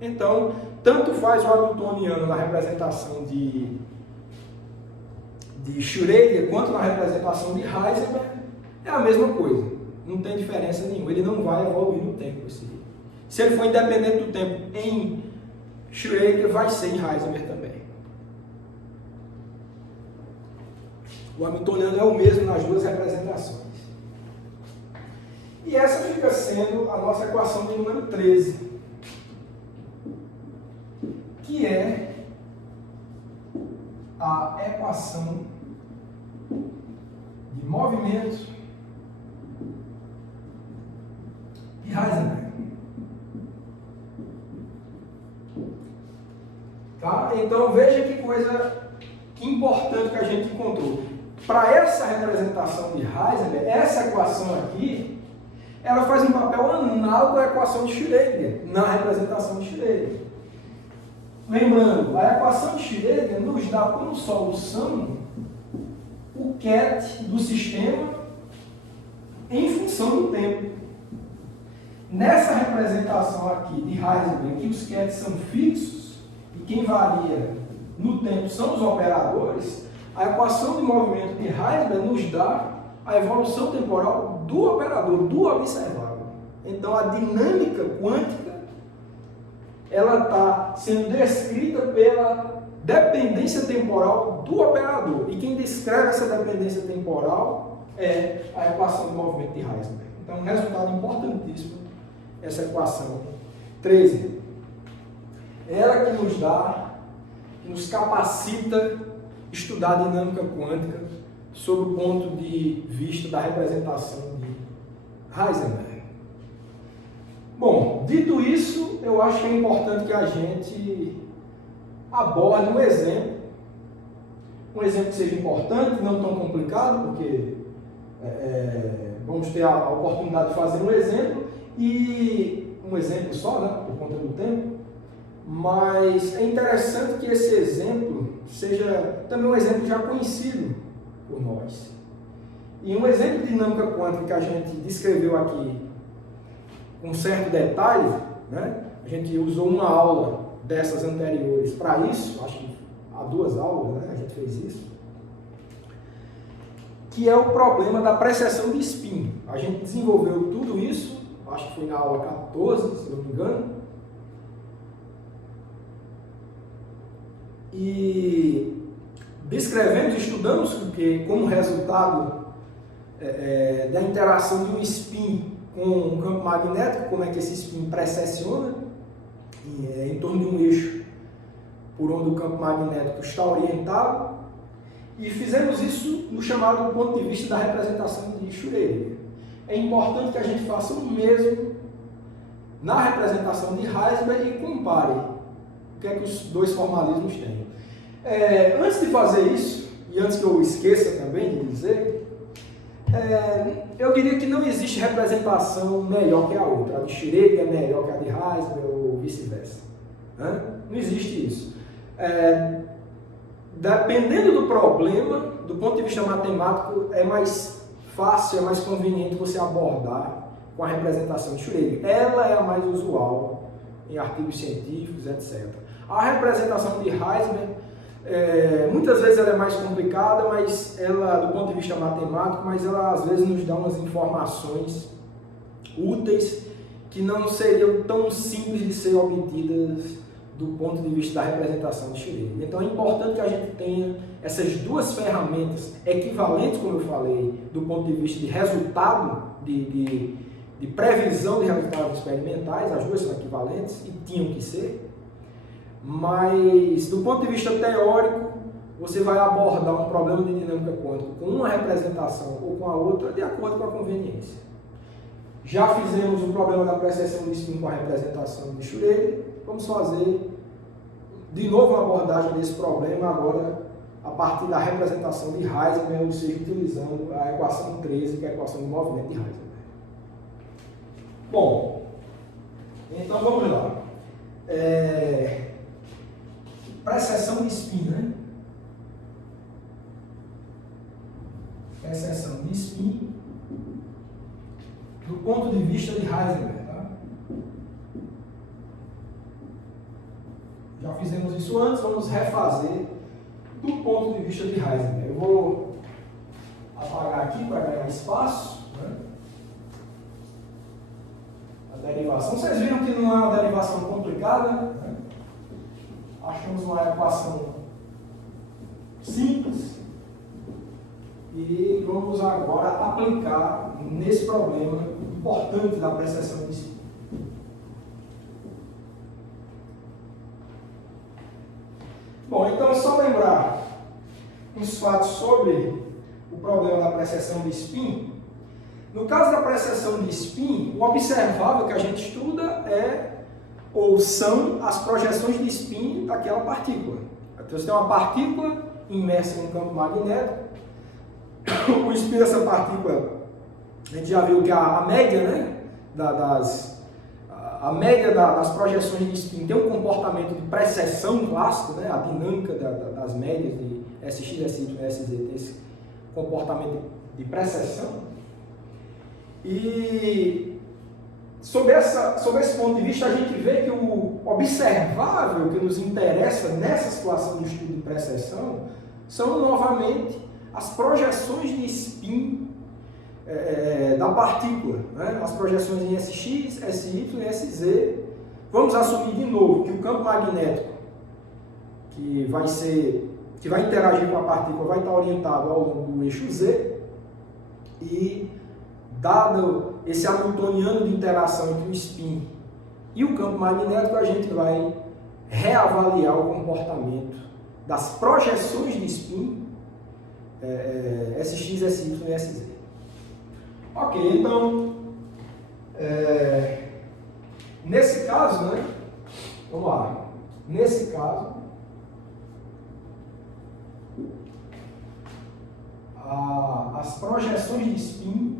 Então, tanto faz o Hamiltoniano na representação de Schrödinger quanto na representação de Heisenberg, é a mesma coisa. Não tem diferença nenhuma, ele não vai evoluir no tempo. Se ele for independente do tempo em Schrödinger, vai ser em Heisenberg também. O Hamiltoniano é o mesmo nas duas representações. E essa fica sendo a nossa equação de número 13, que é a equação de movimento de Heisenberg. Tá? Então veja que coisa que importante que a gente encontrou. Para essa representação de Heisenberg, essa equação aqui, ela faz um papel análogo à equação de Schrödinger, na representação de Schrödinger. Lembrando, a equação de Schrödinger nos dá como solução o ket do sistema em função do tempo. Nessa representação aqui de Heisenberg, que os kets são fixos e quem varia no tempo são os operadores, a equação de movimento de Heisenberg nos dá a evolução temporal do operador, do observável. Então, a dinâmica quântica ela está sendo descrita pela dependência temporal do operador. E quem descreve essa dependência temporal é a equação de movimento de Heisenberg. Então, um resultado importantíssimo, essa equação 13. Ela que nos dá, que nos capacita estudar a dinâmica quântica sob o ponto de vista da representação de Heisenberg. Bom, dito isso, eu acho que é importante que a gente aborde um exemplo que seja importante, não tão complicado, porque vamos ter a oportunidade de fazer um exemplo, e um exemplo só, né, por conta do tempo, mas é interessante que esse exemplo seja também um exemplo já conhecido por nós. E um exemplo de dinâmica quântica que a gente descreveu aqui com certo detalhe, né? A gente usou uma aula dessas anteriores para isso, acho que há 2 aulas, né? A gente fez isso, que é o problema da precessão de spin. A gente desenvolveu tudo isso, acho que foi na aula 14, se não me engano, e descrevemos, estudamos que como resultado da interação de um spin com um campo magnético, como é que esse spin precessiona em torno de um eixo por onde o campo magnético está orientado, e fizemos isso no chamado ponto de vista da representação de Schrödinger. É importante que a gente faça o mesmo na representação de Heisenberg e compare o que é que os dois formalismos têm. Antes de fazer isso, e antes que eu esqueça também de dizer, eu diria que não existe representação melhor que a outra. A de Schrödinger é melhor que a de Heisenberg ou vice-versa. Não existe isso. Dependendo do problema, do ponto de vista matemático, é mais fácil, é mais conveniente você abordar com a representação de Schrödinger. Ela é a mais usual em artigos científicos, etc. A representação de Heisenberg, muitas vezes ela é mais complicada, mas ela, do ponto de vista matemático, mas ela às vezes nos dá umas informações úteis que não seriam tão simples de ser obtidas do ponto de vista da representação de Schrödinger. Então é importante que a gente tenha essas duas ferramentas equivalentes, como eu falei, do ponto de vista de resultado, de previsão de resultados experimentais. As duas são equivalentes e tinham que ser. Mas, do ponto de vista teórico, você vai abordar um problema de dinâmica quântica com uma representação ou com a outra de acordo com a conveniência. Já fizemos o problema da precessão de spin com a representação de Schrödinger. Vamos fazer de novo uma abordagem desse problema agora a partir da representação de Heisenberg, ou seja, utilizando a equação 13, que é a equação de movimento de Heisenberg. Bom, então vamos lá. Precessão de spin, né? Precessão de spin do ponto de vista de Heisenberg, tá? Já fizemos isso antes, vamos refazer do ponto de vista de Heisenberg. Eu vou apagar aqui para ganhar espaço, né? A derivação, vocês viram que não é uma derivação complicada, né? Achamos uma equação simples e vamos agora aplicar nesse problema importante da precessão de spin. Bom, então é só lembrar uns fatos sobre o problema da precessão de spin. No caso da precessão de spin, o observável que a gente estuda são as projeções de spin daquela partícula. Então você tem uma partícula imersa em um campo magnético, o spin dessa partícula, a gente já viu que a média, né, a média das projeções de spin tem um comportamento de precessão clássico, né, a dinâmica das médias de SX, SY e SZ tem esse comportamento de precessão. E sob esse ponto de vista, a gente vê que o observável que nos interessa nessa situação do estudo de precessão são novamente as projeções de spin da partícula, né? As projeções em SX, SY e SZ. Vamos assumir de novo que o campo magnético que vai interagir com a partícula vai estar orientado ao longo do eixo Z, e dado esse hamiltoniano de interação entre o spin e o campo magnético, a gente vai reavaliar o comportamento das projeções de spin SX, SY e SZ. Ok, então, nesse caso, né, vamos lá, nesse caso, as projeções de spin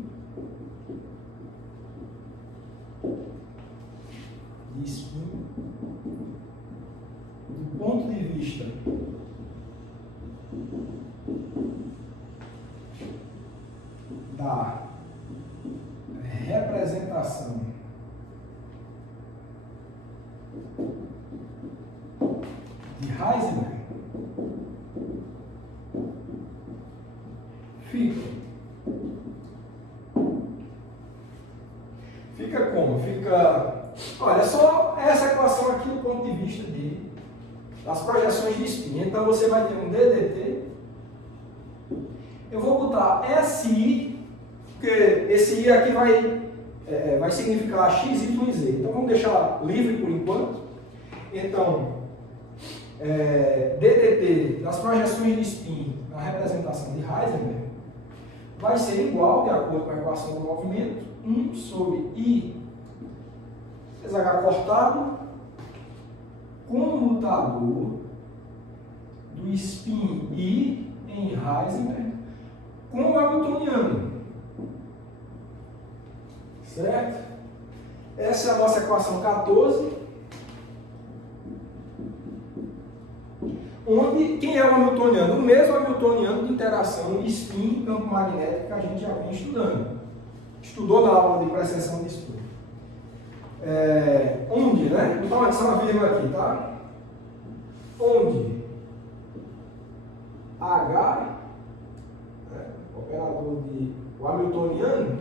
do ponto de vista da representação de Heisenberg fica como? Olha, só essa equação aqui do ponto de vista das projeções de spin. Então você vai ter um DDT. Eu vou botar SI, porque esse I aqui vai significar X, Y e Z. Então vamos deixar livre por enquanto. Então, DDT das projeções de spin na representação de Heisenberg vai ser igual, de acordo com a equação do movimento, 1 sobre I h cortado comutador do spin I em Heisenberg com o hamiltoniano. Certo? Essa é a nossa equação 14, onde quem é o hamiltoniano? O mesmo hamiltoniano de interação spin campo magnético que a gente já vem estudando. Estudou na aula de precessão de spin. Onde, né? Então, adição a vírgula aqui, tá? Onde H, operador o hamiltoniano,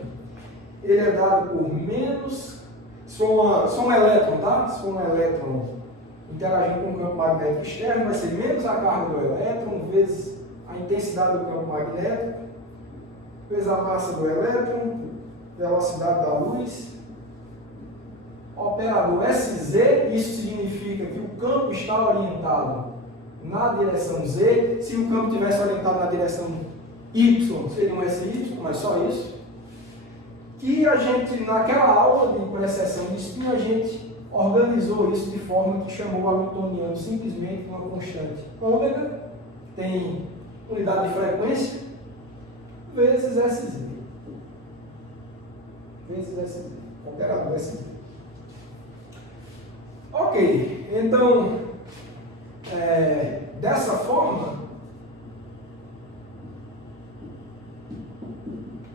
ele é dado por menos, se for um elétron, tá? Se for um elétron interagindo com o campo magnético externo, vai ser menos a carga do elétron, vezes a intensidade do campo magnético, vezes a massa do elétron, velocidade da luz, operador SZ, isso significa que o campo está orientado na direção Z. Se o campo tivesse orientado na direção Y, seria um SY, mas só isso. E a gente, naquela aula de precessão de spin, a gente organizou isso de forma que chamou o hamiltoniano simplesmente uma constante ômega, tem unidade de frequência, vezes SZ. Vezes SZ. Operador SZ. Ok, então, dessa forma,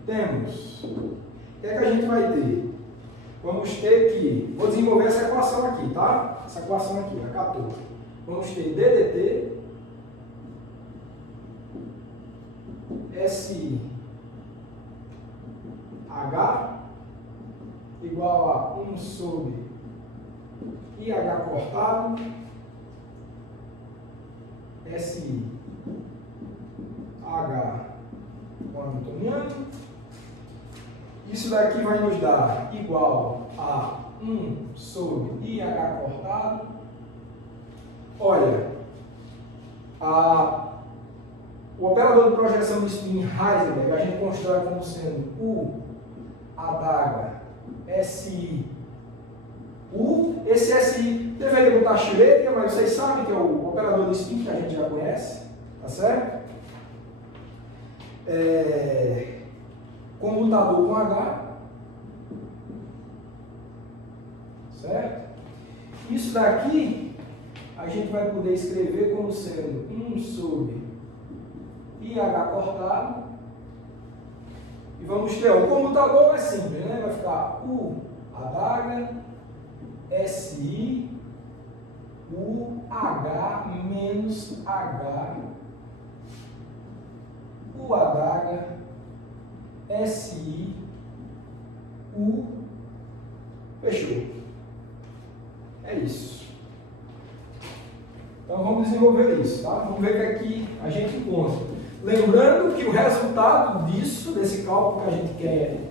temos, o que é que a gente vai ter? Vamos ter que, vou desenvolver essa equação aqui, tá? Essa equação aqui, a 14. Vamos ter ddt SIH igual a 1 sobre IH cortado SIH com hamiltoniano. Isso daqui vai nos dar igual a 1 sobre IH cortado. Olha, o operador de projeção de spin Heisenberg a gente constrói como sendo U adaga SI U. Esse SI deveria botar Schrödinger, mas vocês sabem que é o operador de spin que a gente já conhece, tá certo? Comutador com H, certo? Isso daqui a gente vai poder escrever como sendo 1 sobre IH cortado. E vamos ter, o comutador é simples, né? Vai ficar U adaga SI U H menos H U adaga SI U. Fechou. É isso. Então vamos desenvolver isso, tá? Vamos ver o que aqui a gente encontra. Lembrando que o resultado disso, desse cálculo que a gente quer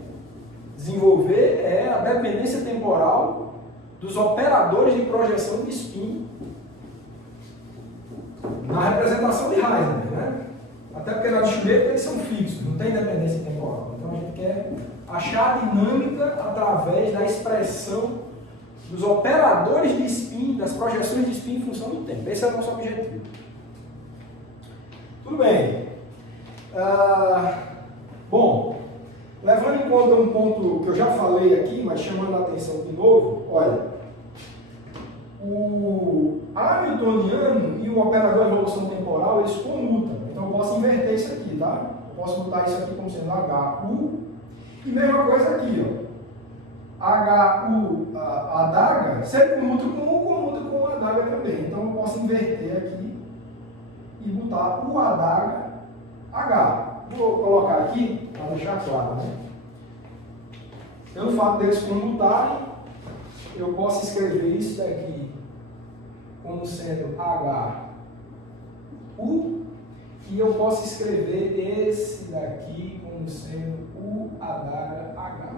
desenvolver, é a dependência temporal dos operadores de projeção de spin na representação de Heisenberg, né? Até porque na de Schrödinger eles são fixos, não tem dependência temporal. Então a gente quer achar a dinâmica através da expressão dos operadores de spin, das projeções de spin em função do tempo. Esse é o nosso objetivo. Tudo bem. Bom, levando em conta um ponto que eu já falei aqui, mas chamando a atenção de novo, olha, o hamiltoniano e o operador de evolução temporal, eles comutam. Então eu posso inverter isso aqui, tá? Eu posso botar isso aqui como sendo HU. E mesma coisa aqui, ó. HU, a adaga, sempre comuta com U, comuta com a adaga também. Então eu posso inverter aqui e botar o adaga H. Vou colocar aqui para deixar claro, né? Pelo fato deles comutarem, eu posso escrever isso daqui como sendo HU e eu posso escrever esse daqui como sendo U adaga H.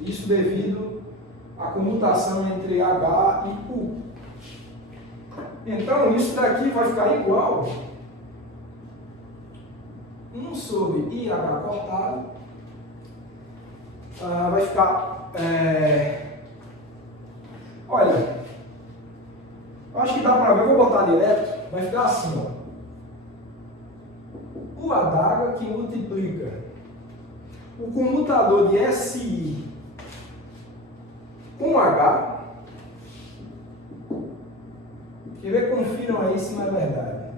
Isso devido à comutação entre H e U. Então, isso daqui vai ficar igual 1 sobre IH cortado. Vai ficar... olha, eu acho que dá para ver, eu vou botar direto, vai ficar assim, ó. O adaga que multiplica o comutador de SI com H. Quer ver? Confiram aí se não é verdade.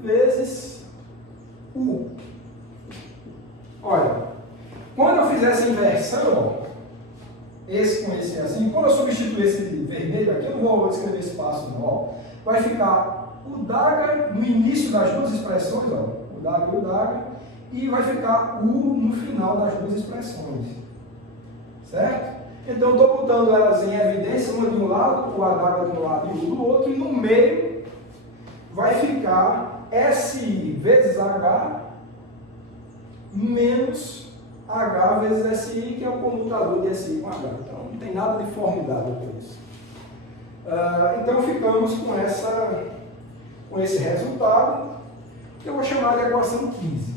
Vezes U. Olha, quando eu fizer essa inversão, ó, esse com esse assim, quando eu substituir esse vermelho aqui, eu não vou escrever esse passo não, ó, vai ficar o daga no início das duas expressões, ó, o daga e o daga, e vai ficar U no final das duas expressões. Certo? Então, estou botando elas em evidência, uma de um lado, o adaga de um lado e o do outro, e no meio vai ficar SI vezes H menos H vezes SI, que é o comutador de SI com H. Então, não tem nada de formidável com isso. Então ficamos com esse resultado, que eu vou chamar de equação 15.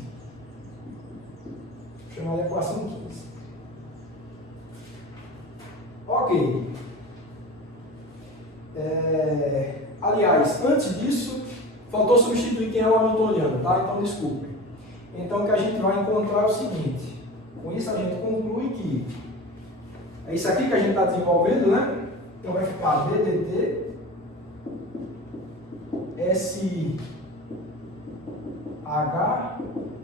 Vou chamar de equação 15. Ok. Aliás, antes disso, faltou substituir quem é o hamiltoniano, tá? Então, desculpe. Então, o que a gente vai encontrar é o seguinte. Com isso, a gente conclui que é isso aqui que a gente está desenvolvendo, né? Então, vai ficar ddt SIH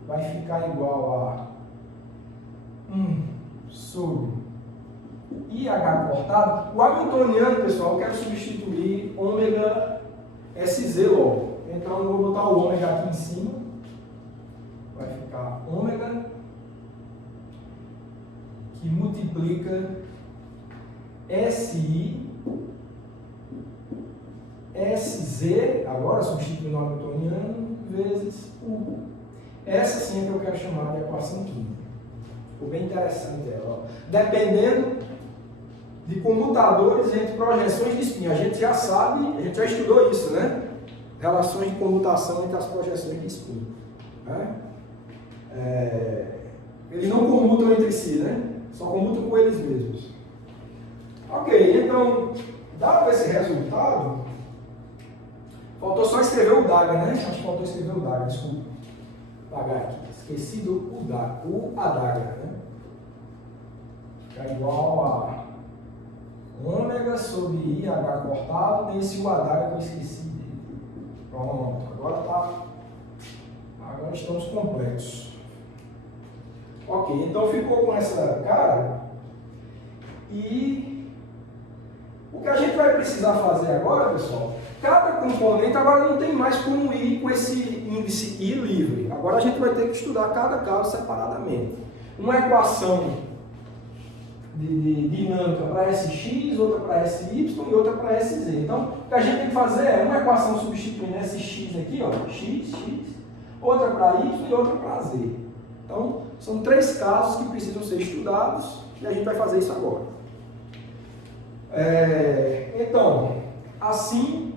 vai ficar igual a 1 sobre IH cortado. O hamiltoniano, pessoal, eu quero substituir ômega SZ logo. Então, eu vou botar o ômega aqui em cima. Vai ficar ômega que multiplica SI SZ, agora substituindo o hamiltoniano, vezes U. Essa sim é que eu quero chamar de equação 15. Ficou bem interessante ela. Dependendo de comutadores entre projeções de spin. A gente já sabe, a gente já estudou isso, né? Relações de comutação entre as projeções de spin. Né? Eles não comutam entre si, né? Só comutam com eles mesmos. Ok, então, dado esse resultado, faltou só escrever o DAGA, né? Acho que faltou escrever o DAGA, desculpa. Apagar aqui. Esqueci do DAGA, o ADAGA, né? Fica igual a ômega sobre IH cortado, nesse UADAGA que eu esqueci dele. Pronto, agora estamos completos. Ok, então ficou com essa cara. E o que a gente vai precisar fazer agora, pessoal, cada componente agora não tem mais como ir com esse índice I livre. Agora a gente vai ter que estudar cada caso separadamente. Uma equação de dinâmica para SX, outra para SY e outra para SZ. Então, o que a gente tem que fazer é uma equação substituindo SX aqui, ó, X, outra para Y e outra para Z. Então, são 3 casos que precisam ser estudados e a gente vai fazer isso agora. Então, assim,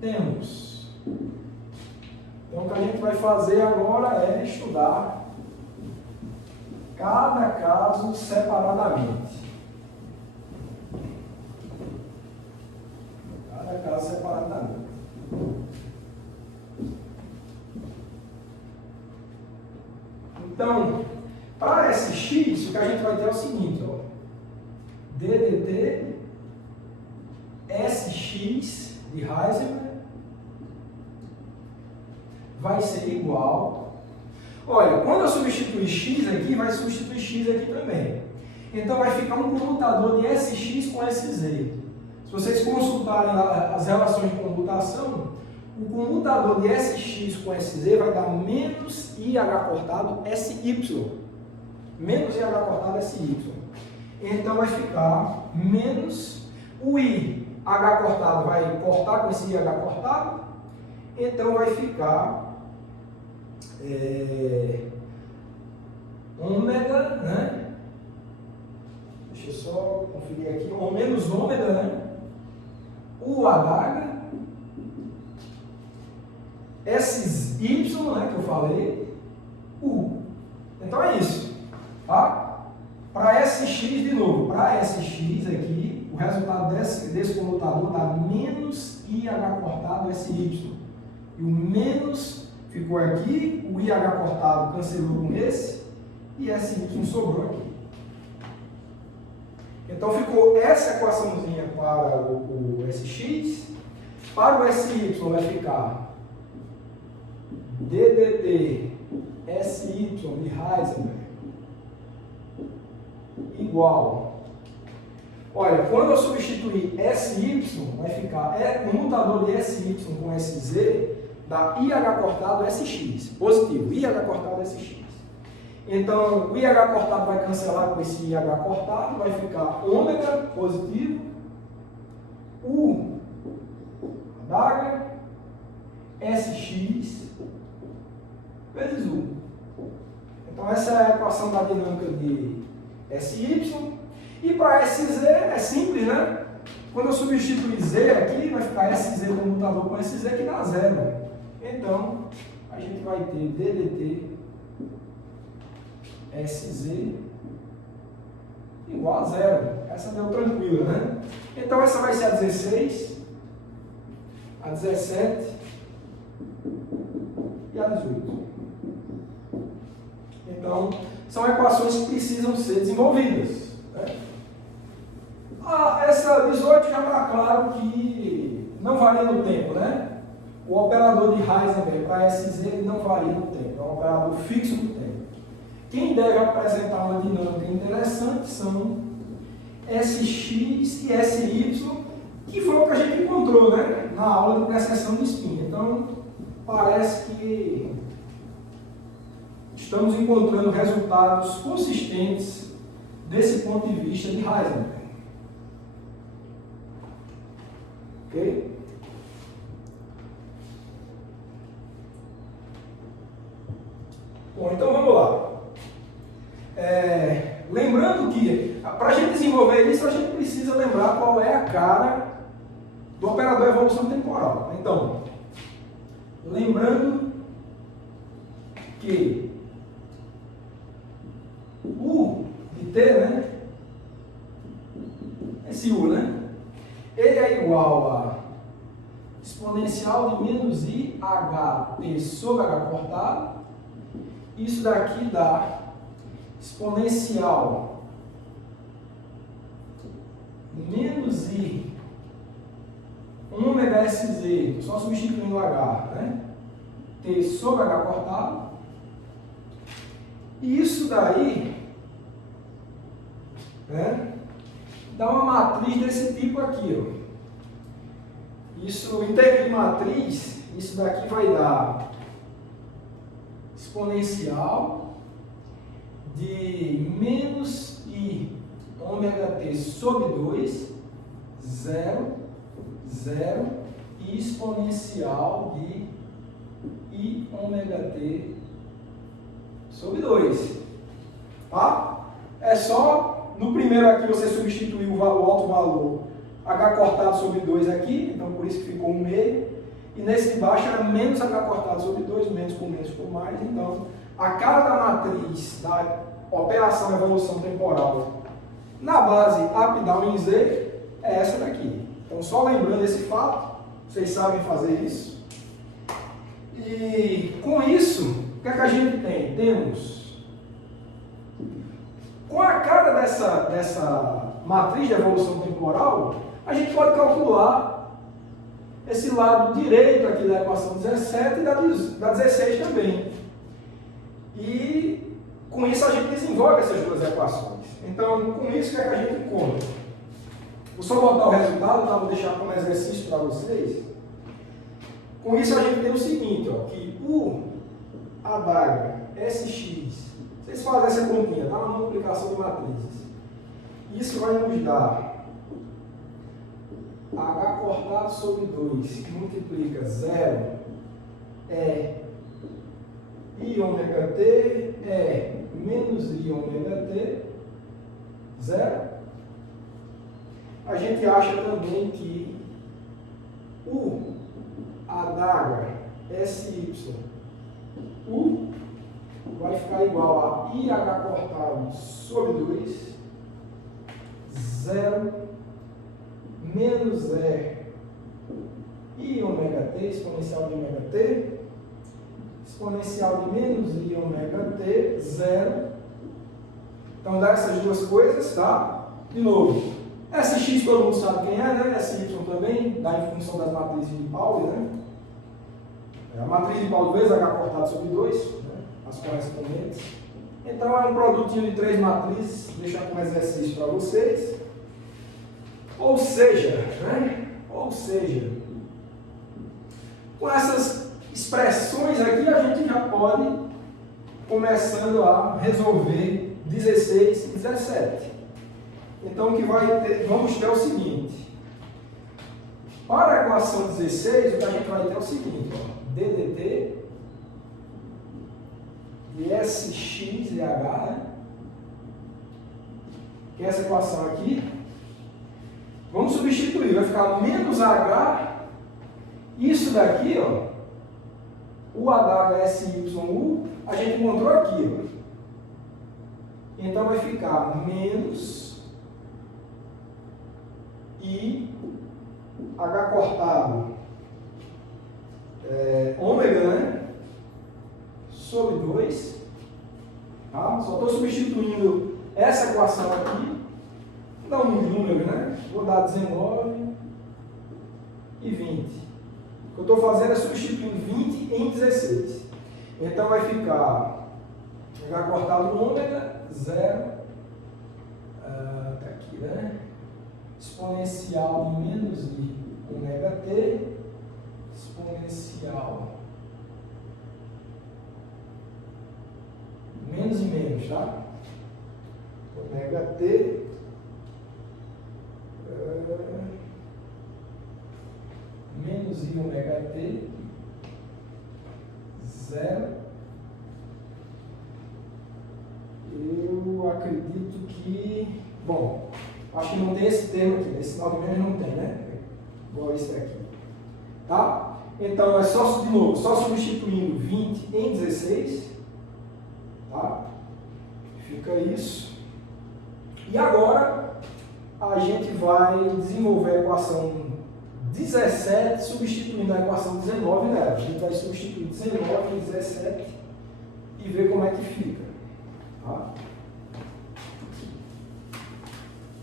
temos. Então, o que a gente vai fazer agora é estudar cada caso separadamente. Cada caso separadamente. Então, para SX, o que a gente vai ter é o seguinte, ó. DDT SX de Heisenberg vai ser igual. Olha, quando eu substituir X aqui, vai substituir X aqui também. Então vai ficar um comutador de SX com SZ. Se vocês consultarem as relações de comutação, o comutador de SX com SZ vai dar menos IH cortado SY. Menos IH cortado SY. Então vai ficar menos o IH cortado vai cortar com esse IH cortado. Então vai ficar ômega, né? Deixa eu só conferir aqui. Menos ômega, né? UH SY, né, que eu falei, U. Então é isso, tá? Para SX, de novo, para SX aqui, o resultado desse comutador dá menos IH cortado SY. E o menos ficou aqui, o IH cortado cancelou com esse, e SY sobrou aqui. Então ficou essa equaçãozinha para o SX. Para o SY vai ficar DDT SY de Heisenberg igual. Olha, quando eu substituir SY, vai ficar comutador de SY com SZ, dá IH cortado SX, positivo, IH cortado SX. Então, o IH cortado vai cancelar com esse IH cortado, vai ficar ômega positivo, U adaga, SX vezes U. Então, essa é a equação da dinâmica de SY. E para SZ é simples, né? Quando eu substituir Z aqui, vai ficar SZ comutador com SZ que dá zero. Então, a gente vai ter DDT SZ igual a zero. Essa deu tranquila, né? Então, essa vai ser a 16, a 17 e a 18. Então, são equações que precisam ser desenvolvidas. Né? Essa 18 já está claro que não varia no tempo, né? O operador de Heisenberg para SZ ele não varia no tempo, é um operador fixo no tempo. Quem deve apresentar uma dinâmica interessante são SX e SY, que foi o que a gente encontrou, né? Na aula de precessão de spin. Então, parece que estamos encontrando resultados consistentes desse ponto de vista de Heisenberg. Ok? Bom, então vamos lá. Lembrando que, para a gente desenvolver isso, a gente precisa lembrar qual é a cara do operador evolução temporal. Então, lembrando que U de T, né? Esse U, né? Ele é igual a exponencial de menos IHT sobre H cortado. Isso daqui dá exponencial menos I ômega SZ, só substituindo o H, né? T sobre H cortado. E isso daí, né, dá uma matriz desse tipo aqui, ó. Isso, em termos de matriz, isso daqui vai dar exponencial de menos I ômega T sobre 2, 0, 0, e exponencial de I ômega T sobre 2. Tá? É só, no primeiro aqui você substituir o alto valor H cortado sobre 2 aqui, então por isso que ficou 1 meio. E nesse de baixo era menos H cortado sobre 2, menos por mais. Então, a cara da matriz da operação evolução temporal na base up, down em Z é essa daqui. Então, só lembrando esse fato, vocês sabem fazer isso. E com isso, o que é que a gente tem? Temos, com a cara dessa matriz de evolução temporal, a gente pode calcular esse lado direito aqui da equação 17 e da 16 também. E com isso a gente desenvolve essas duas equações. Então, com isso, o que é que a gente encontra? Vou só botar o resultado, tá? Vou deixar como exercício para vocês. Com isso a gente tem o seguinte, ó, que o adaga SX, vocês fazem essa continha, tá? Uma multiplicação de matrizes. Isso vai nos dar H cortado sobre 2, que multiplica 0, é I ômega T, é menos I ômega T, 0. A gente acha também que o adaga SY, U, vai ficar igual a IH cortado sobre 2, 0, menos I ômega T, exponencial de ômega T, exponencial de menos I ômega T, 0. Então dá essas duas coisas, tá? De novo, SX todo mundo sabe quem é, né? SY também, dá em função das matrizes de Pauli, né? A matriz de Pauli vezes H cortado sobre 2, né? As correspondentes. Então é um produtinho de 3 matrizes, vou deixar como exercício para vocês. Ou seja, né? Ou seja, com essas expressões aqui a gente já pode começando a resolver 16 e 17. Então o que vamos ter é o seguinte. Para a equação 16, o que a gente vai ter é o seguinte, ó, DDT de SX e H, né? que é essa equação aqui. Vamos substituir, vai ficar menos H, isso daqui, ó, o HSYU, a gente encontrou aqui, ó. Então vai ficar menos I, H cortado, ômega, né? Sobre 2, tá? Só estou substituindo essa equação aqui, dá um número, né? Vou dar 19 e 20. O que eu estou fazendo é substituindo 20 em 16. Então vai ficar H cortado ômega, 0, tá aqui, né? Exponencial de menos I, ômega t, exponencial menos e menos, tá? Ômega t menos I ômega t 0. Eu acredito que, bom, acho que não tem esse termo aqui, esse 9 menos não tem, né? Igual esse daqui, tá? Então é só, de novo, só substituindo 20 em 16, tá? Fica isso. E agora a gente vai desenvolver a equação 17 substituindo a equação 19 nela. A gente vai substituir 19 em 17 e ver como é que fica. Tá?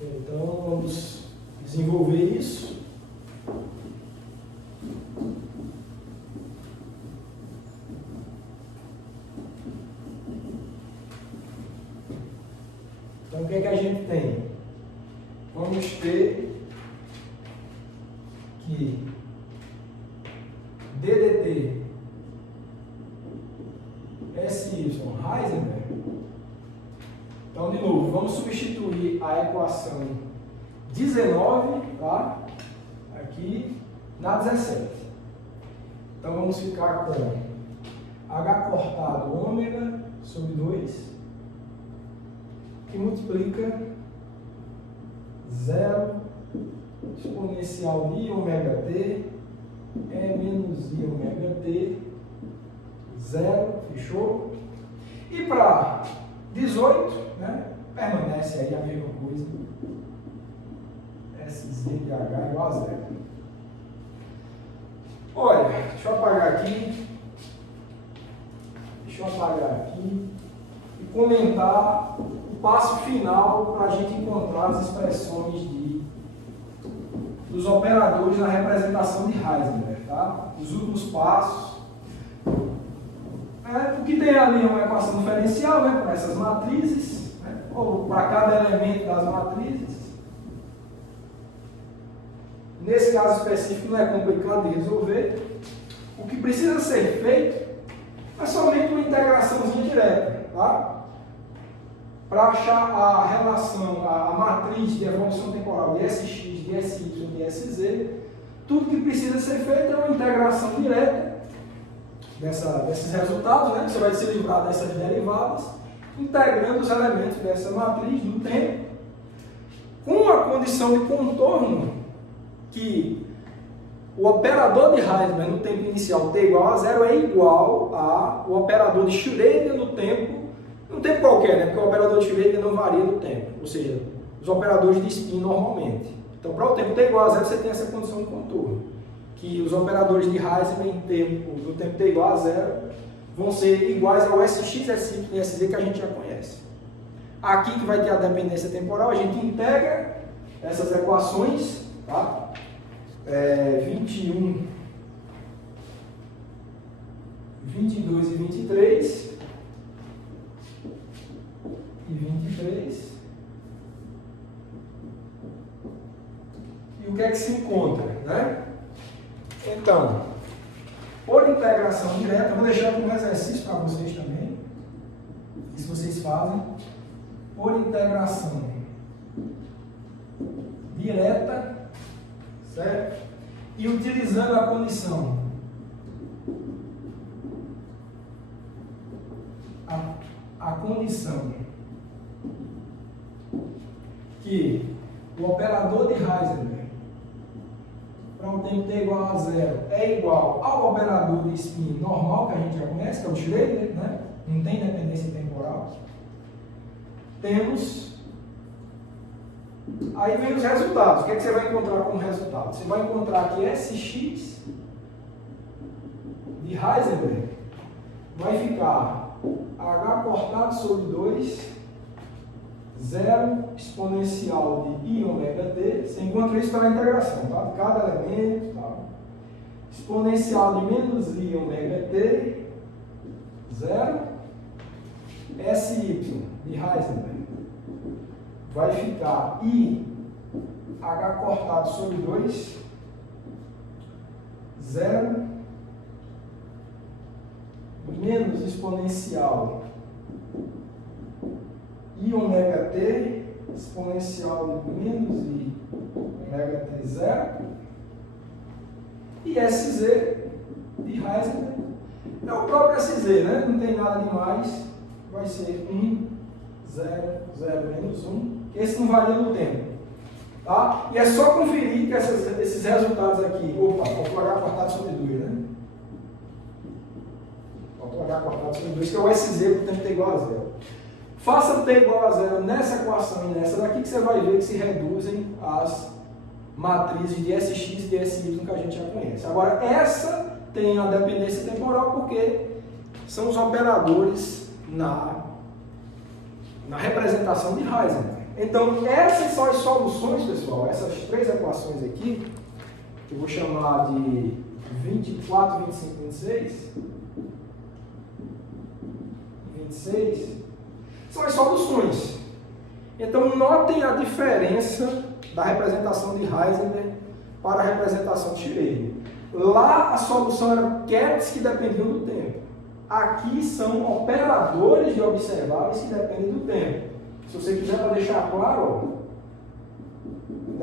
Então vamos desenvolver isso. Então o que é que a gente tem? Vamos ter que DDT SY Heisenberg. Então, de novo, vamos substituir a equação 19, tá? Aqui na 17. Então, vamos ficar com H cortado ômega sobre 2, que multiplica 0 exponencial de ômega t é menos I ômega t 0, fechou? E para 18, né, permanece aí a mesma coisa, SZ de H igual a 0. Olha, deixa eu apagar aqui e comentar o passo final para a gente encontrar as expressões dos operadores na representação de Heisenberg, tá? Os últimos passos. O que tem ali é uma equação diferencial, né, para essas matrizes, né, ou para cada elemento das matrizes. Nesse caso específico não é complicado de resolver. O que precisa ser feito é somente uma integraçãozinha direta, tá? Para achar a relação, a matriz de evolução temporal de Sx, de Sy, de Sz, tudo que precisa ser feito é uma integração direta desses resultados, né? Você vai se livrar dessas derivadas, integrando os elementos dessa matriz no tempo, com a condição de contorno que o operador de Heisenberg no tempo inicial t igual a 0 é igual ao operador de Schrödinger no tempo qualquer, né? Porque o operador de Schrödinger não varia no tempo, ou seja, os operadores de spin normalmente. Então, para o tempo t igual a 0, você tem essa condição de contorno, que os operadores de Heisenberg no tempo t igual a 0 vão ser iguais ao Sx, Sy e Sz que a gente já conhece. Aqui que vai ter a dependência temporal, a gente integra essas equações, tá? 21, 22 e 23 e 23. E o que é que se encontra, né? Então, por integração direta, vou deixar como exercício para vocês também, isso vocês fazem, por integração direta, certo? E utilizando a condição que o operador de Heisenberg para um tempo t igual a zero é igual ao operador de spin normal, que a gente já conhece, que é o Schroeder, né? Não tem dependência temporal. Temos... Aí vem os resultados. O que é que você vai encontrar como resultado? Você vai encontrar que Sx de Heisenberg vai ficar h cortado sobre 2, 0 exponencial de i ômega t. Você encontra isso pela integração, tá? De cada elemento, tá? Exponencial de menos i ômega t, 0. Sy de Heisenberg vai ficar i h cortado sobre 2, 0 menos exponencial i ômega t exponencial de menos i ômega t 0 e Sz de Heisenberg é o próprio Sz, né? Não tem nada demais, vai ser 1, 0, 0 menos 1, esse não varia no tempo, tá? E é só conferir que esses resultados aqui, opa, faltou h cortado sobre 2, né? Faltou h cortado sobre 2, que é o Sz por tempo t igual a 0. Faça t igual a 0 nessa equação e nessa daqui que você vai ver que se reduzem as matrizes de Sx e de Sy que a gente já conhece. Agora, essa tem a dependência temporal porque são os operadores na representação de Heisenberg. Então, essas são as soluções, pessoal, essas três equações aqui, que eu vou chamar de 24, 25, 26, são as soluções. Então, notem a diferença da representação de Heisenberg para a representação de Schroeder. Lá, a solução era qubits que dependiam do tempo. Aqui são operadores de observáveis que dependem do tempo. Se você quiser para deixar claro, ó,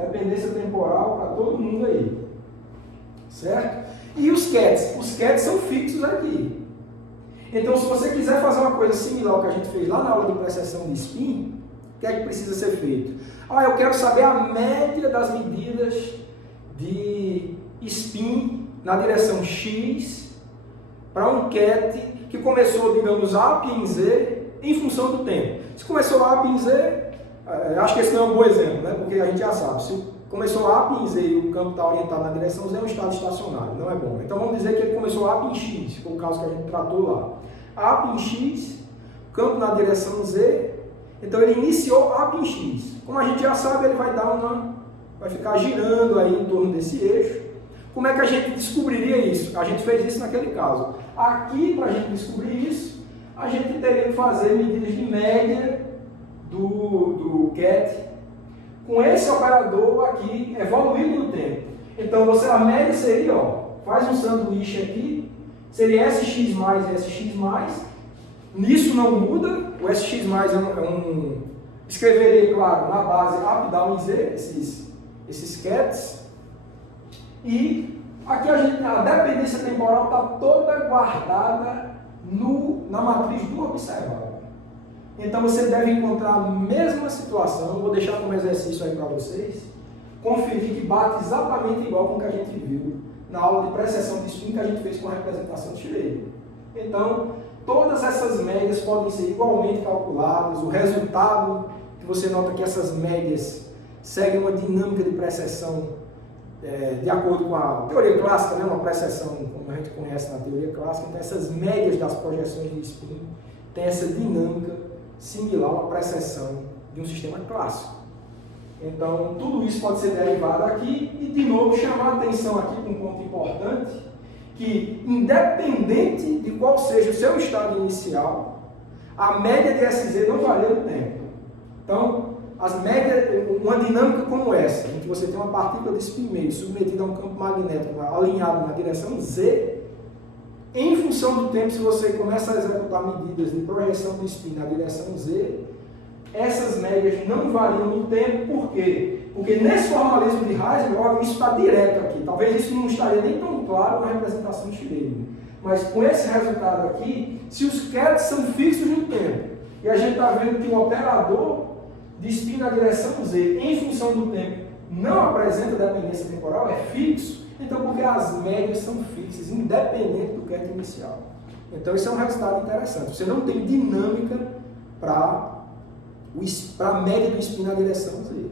dependência temporal para todo mundo aí. Certo? E os qubits? Os qubits são fixos aqui. Então, se você quiser fazer uma coisa similar ao que a gente fez lá na aula de precessão de spin, o que é que precisa ser feito? Eu quero saber a média das medidas de spin na direção x para um qubit que começou, digamos, A em Z em função do tempo. Se começou A em Z, acho que esse não é um bom exemplo, né? Porque a gente já sabe, se começou A em Z e o campo está orientado na direção Z, é um estado estacionário, não é bom. Então vamos dizer que ele começou A em X, foi o caso que a gente tratou lá. A em X, campo na direção Z, então ele iniciou A em X. Como a gente já sabe, ele vai ficar girando aí em torno desse eixo. Como é que a gente descobriria isso? A gente fez isso naquele caso. Aqui, para a gente descobrir isso, a gente teria que fazer medidas de média do QET com esse operador aqui evoluído no tempo. Então, a média seria, faz um sanduíche aqui, seria Sx mais e Sx mais. Nisso não muda, o Sx mais escreveria, claro, na base up, down e z, esses QETs. E aqui a dependência temporal está toda guardada na matriz do observável. Então você deve encontrar a mesma situação, vou deixar como exercício aí para vocês, conferir que bate exatamente igual com o que a gente viu na aula de precessão de spin que a gente fez com a representação de Schroeder. Então, todas essas médias podem ser igualmente calculadas, o resultado, que você nota que essas médias seguem uma dinâmica de precessão de acordo com a teoria clássica, né? Uma precessão como a gente conhece na teoria clássica. Então essas médias das projeções de spin têm essa dinâmica similar a uma precessão de um sistema clássico. Então tudo isso pode ser derivado aqui e de novo chamar a atenção aqui para um ponto importante, que independente de qual seja o seu estado inicial, a média de Sz não varia no tempo. Então, as médias, uma dinâmica como essa, em que você tem uma partícula de spin meio submetida a um campo magnético alinhado na direção Z, em função do tempo, se você começa a executar medidas de projeção do spin na direção Z, essas médias não variam no tempo. Por quê? Porque nesse formalismo de Heisenberg, isso está direto aqui. Talvez isso não estaria nem tão claro na representação de Schroeder. Mas com esse resultado aqui, se os qubits são fixos no tempo, e a gente está vendo que o operador de spin na direção Z em função do tempo não apresenta dependência temporal, é fixo, então porque as médias são fixas, independente do QET inicial. Então isso é um resultado interessante. Você não tem dinâmica para a média do spin na direção Z.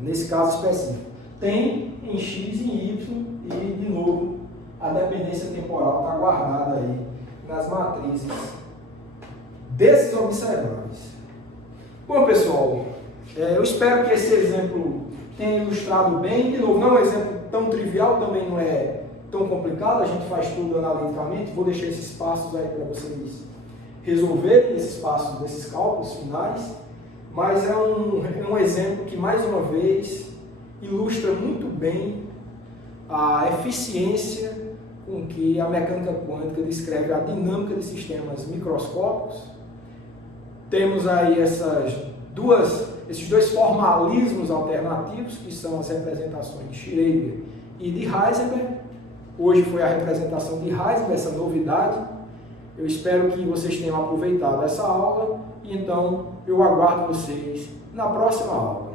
Nesse caso específico. Tem em X e em Y e, de novo, a dependência temporal está guardada aí nas matrizes desses observáveis. Bom, pessoal, eu espero que esse exemplo tenha ilustrado bem. De novo, não é um exemplo tão trivial, também não é tão complicado, a gente faz tudo analiticamente. Vou deixar esses passos aí para vocês resolverem esses passos desses cálculos finais, mas é um exemplo que, mais uma vez, ilustra muito bem a eficiência com que a mecânica quântica descreve a dinâmica de sistemas microscópicos. Temos aí esses dois formalismos alternativos, que são as representações de Schrödinger e de Heisenberg. Hoje foi a representação de Heisenberg, essa novidade. Eu espero que vocês tenham aproveitado essa aula, e então eu aguardo vocês na próxima aula.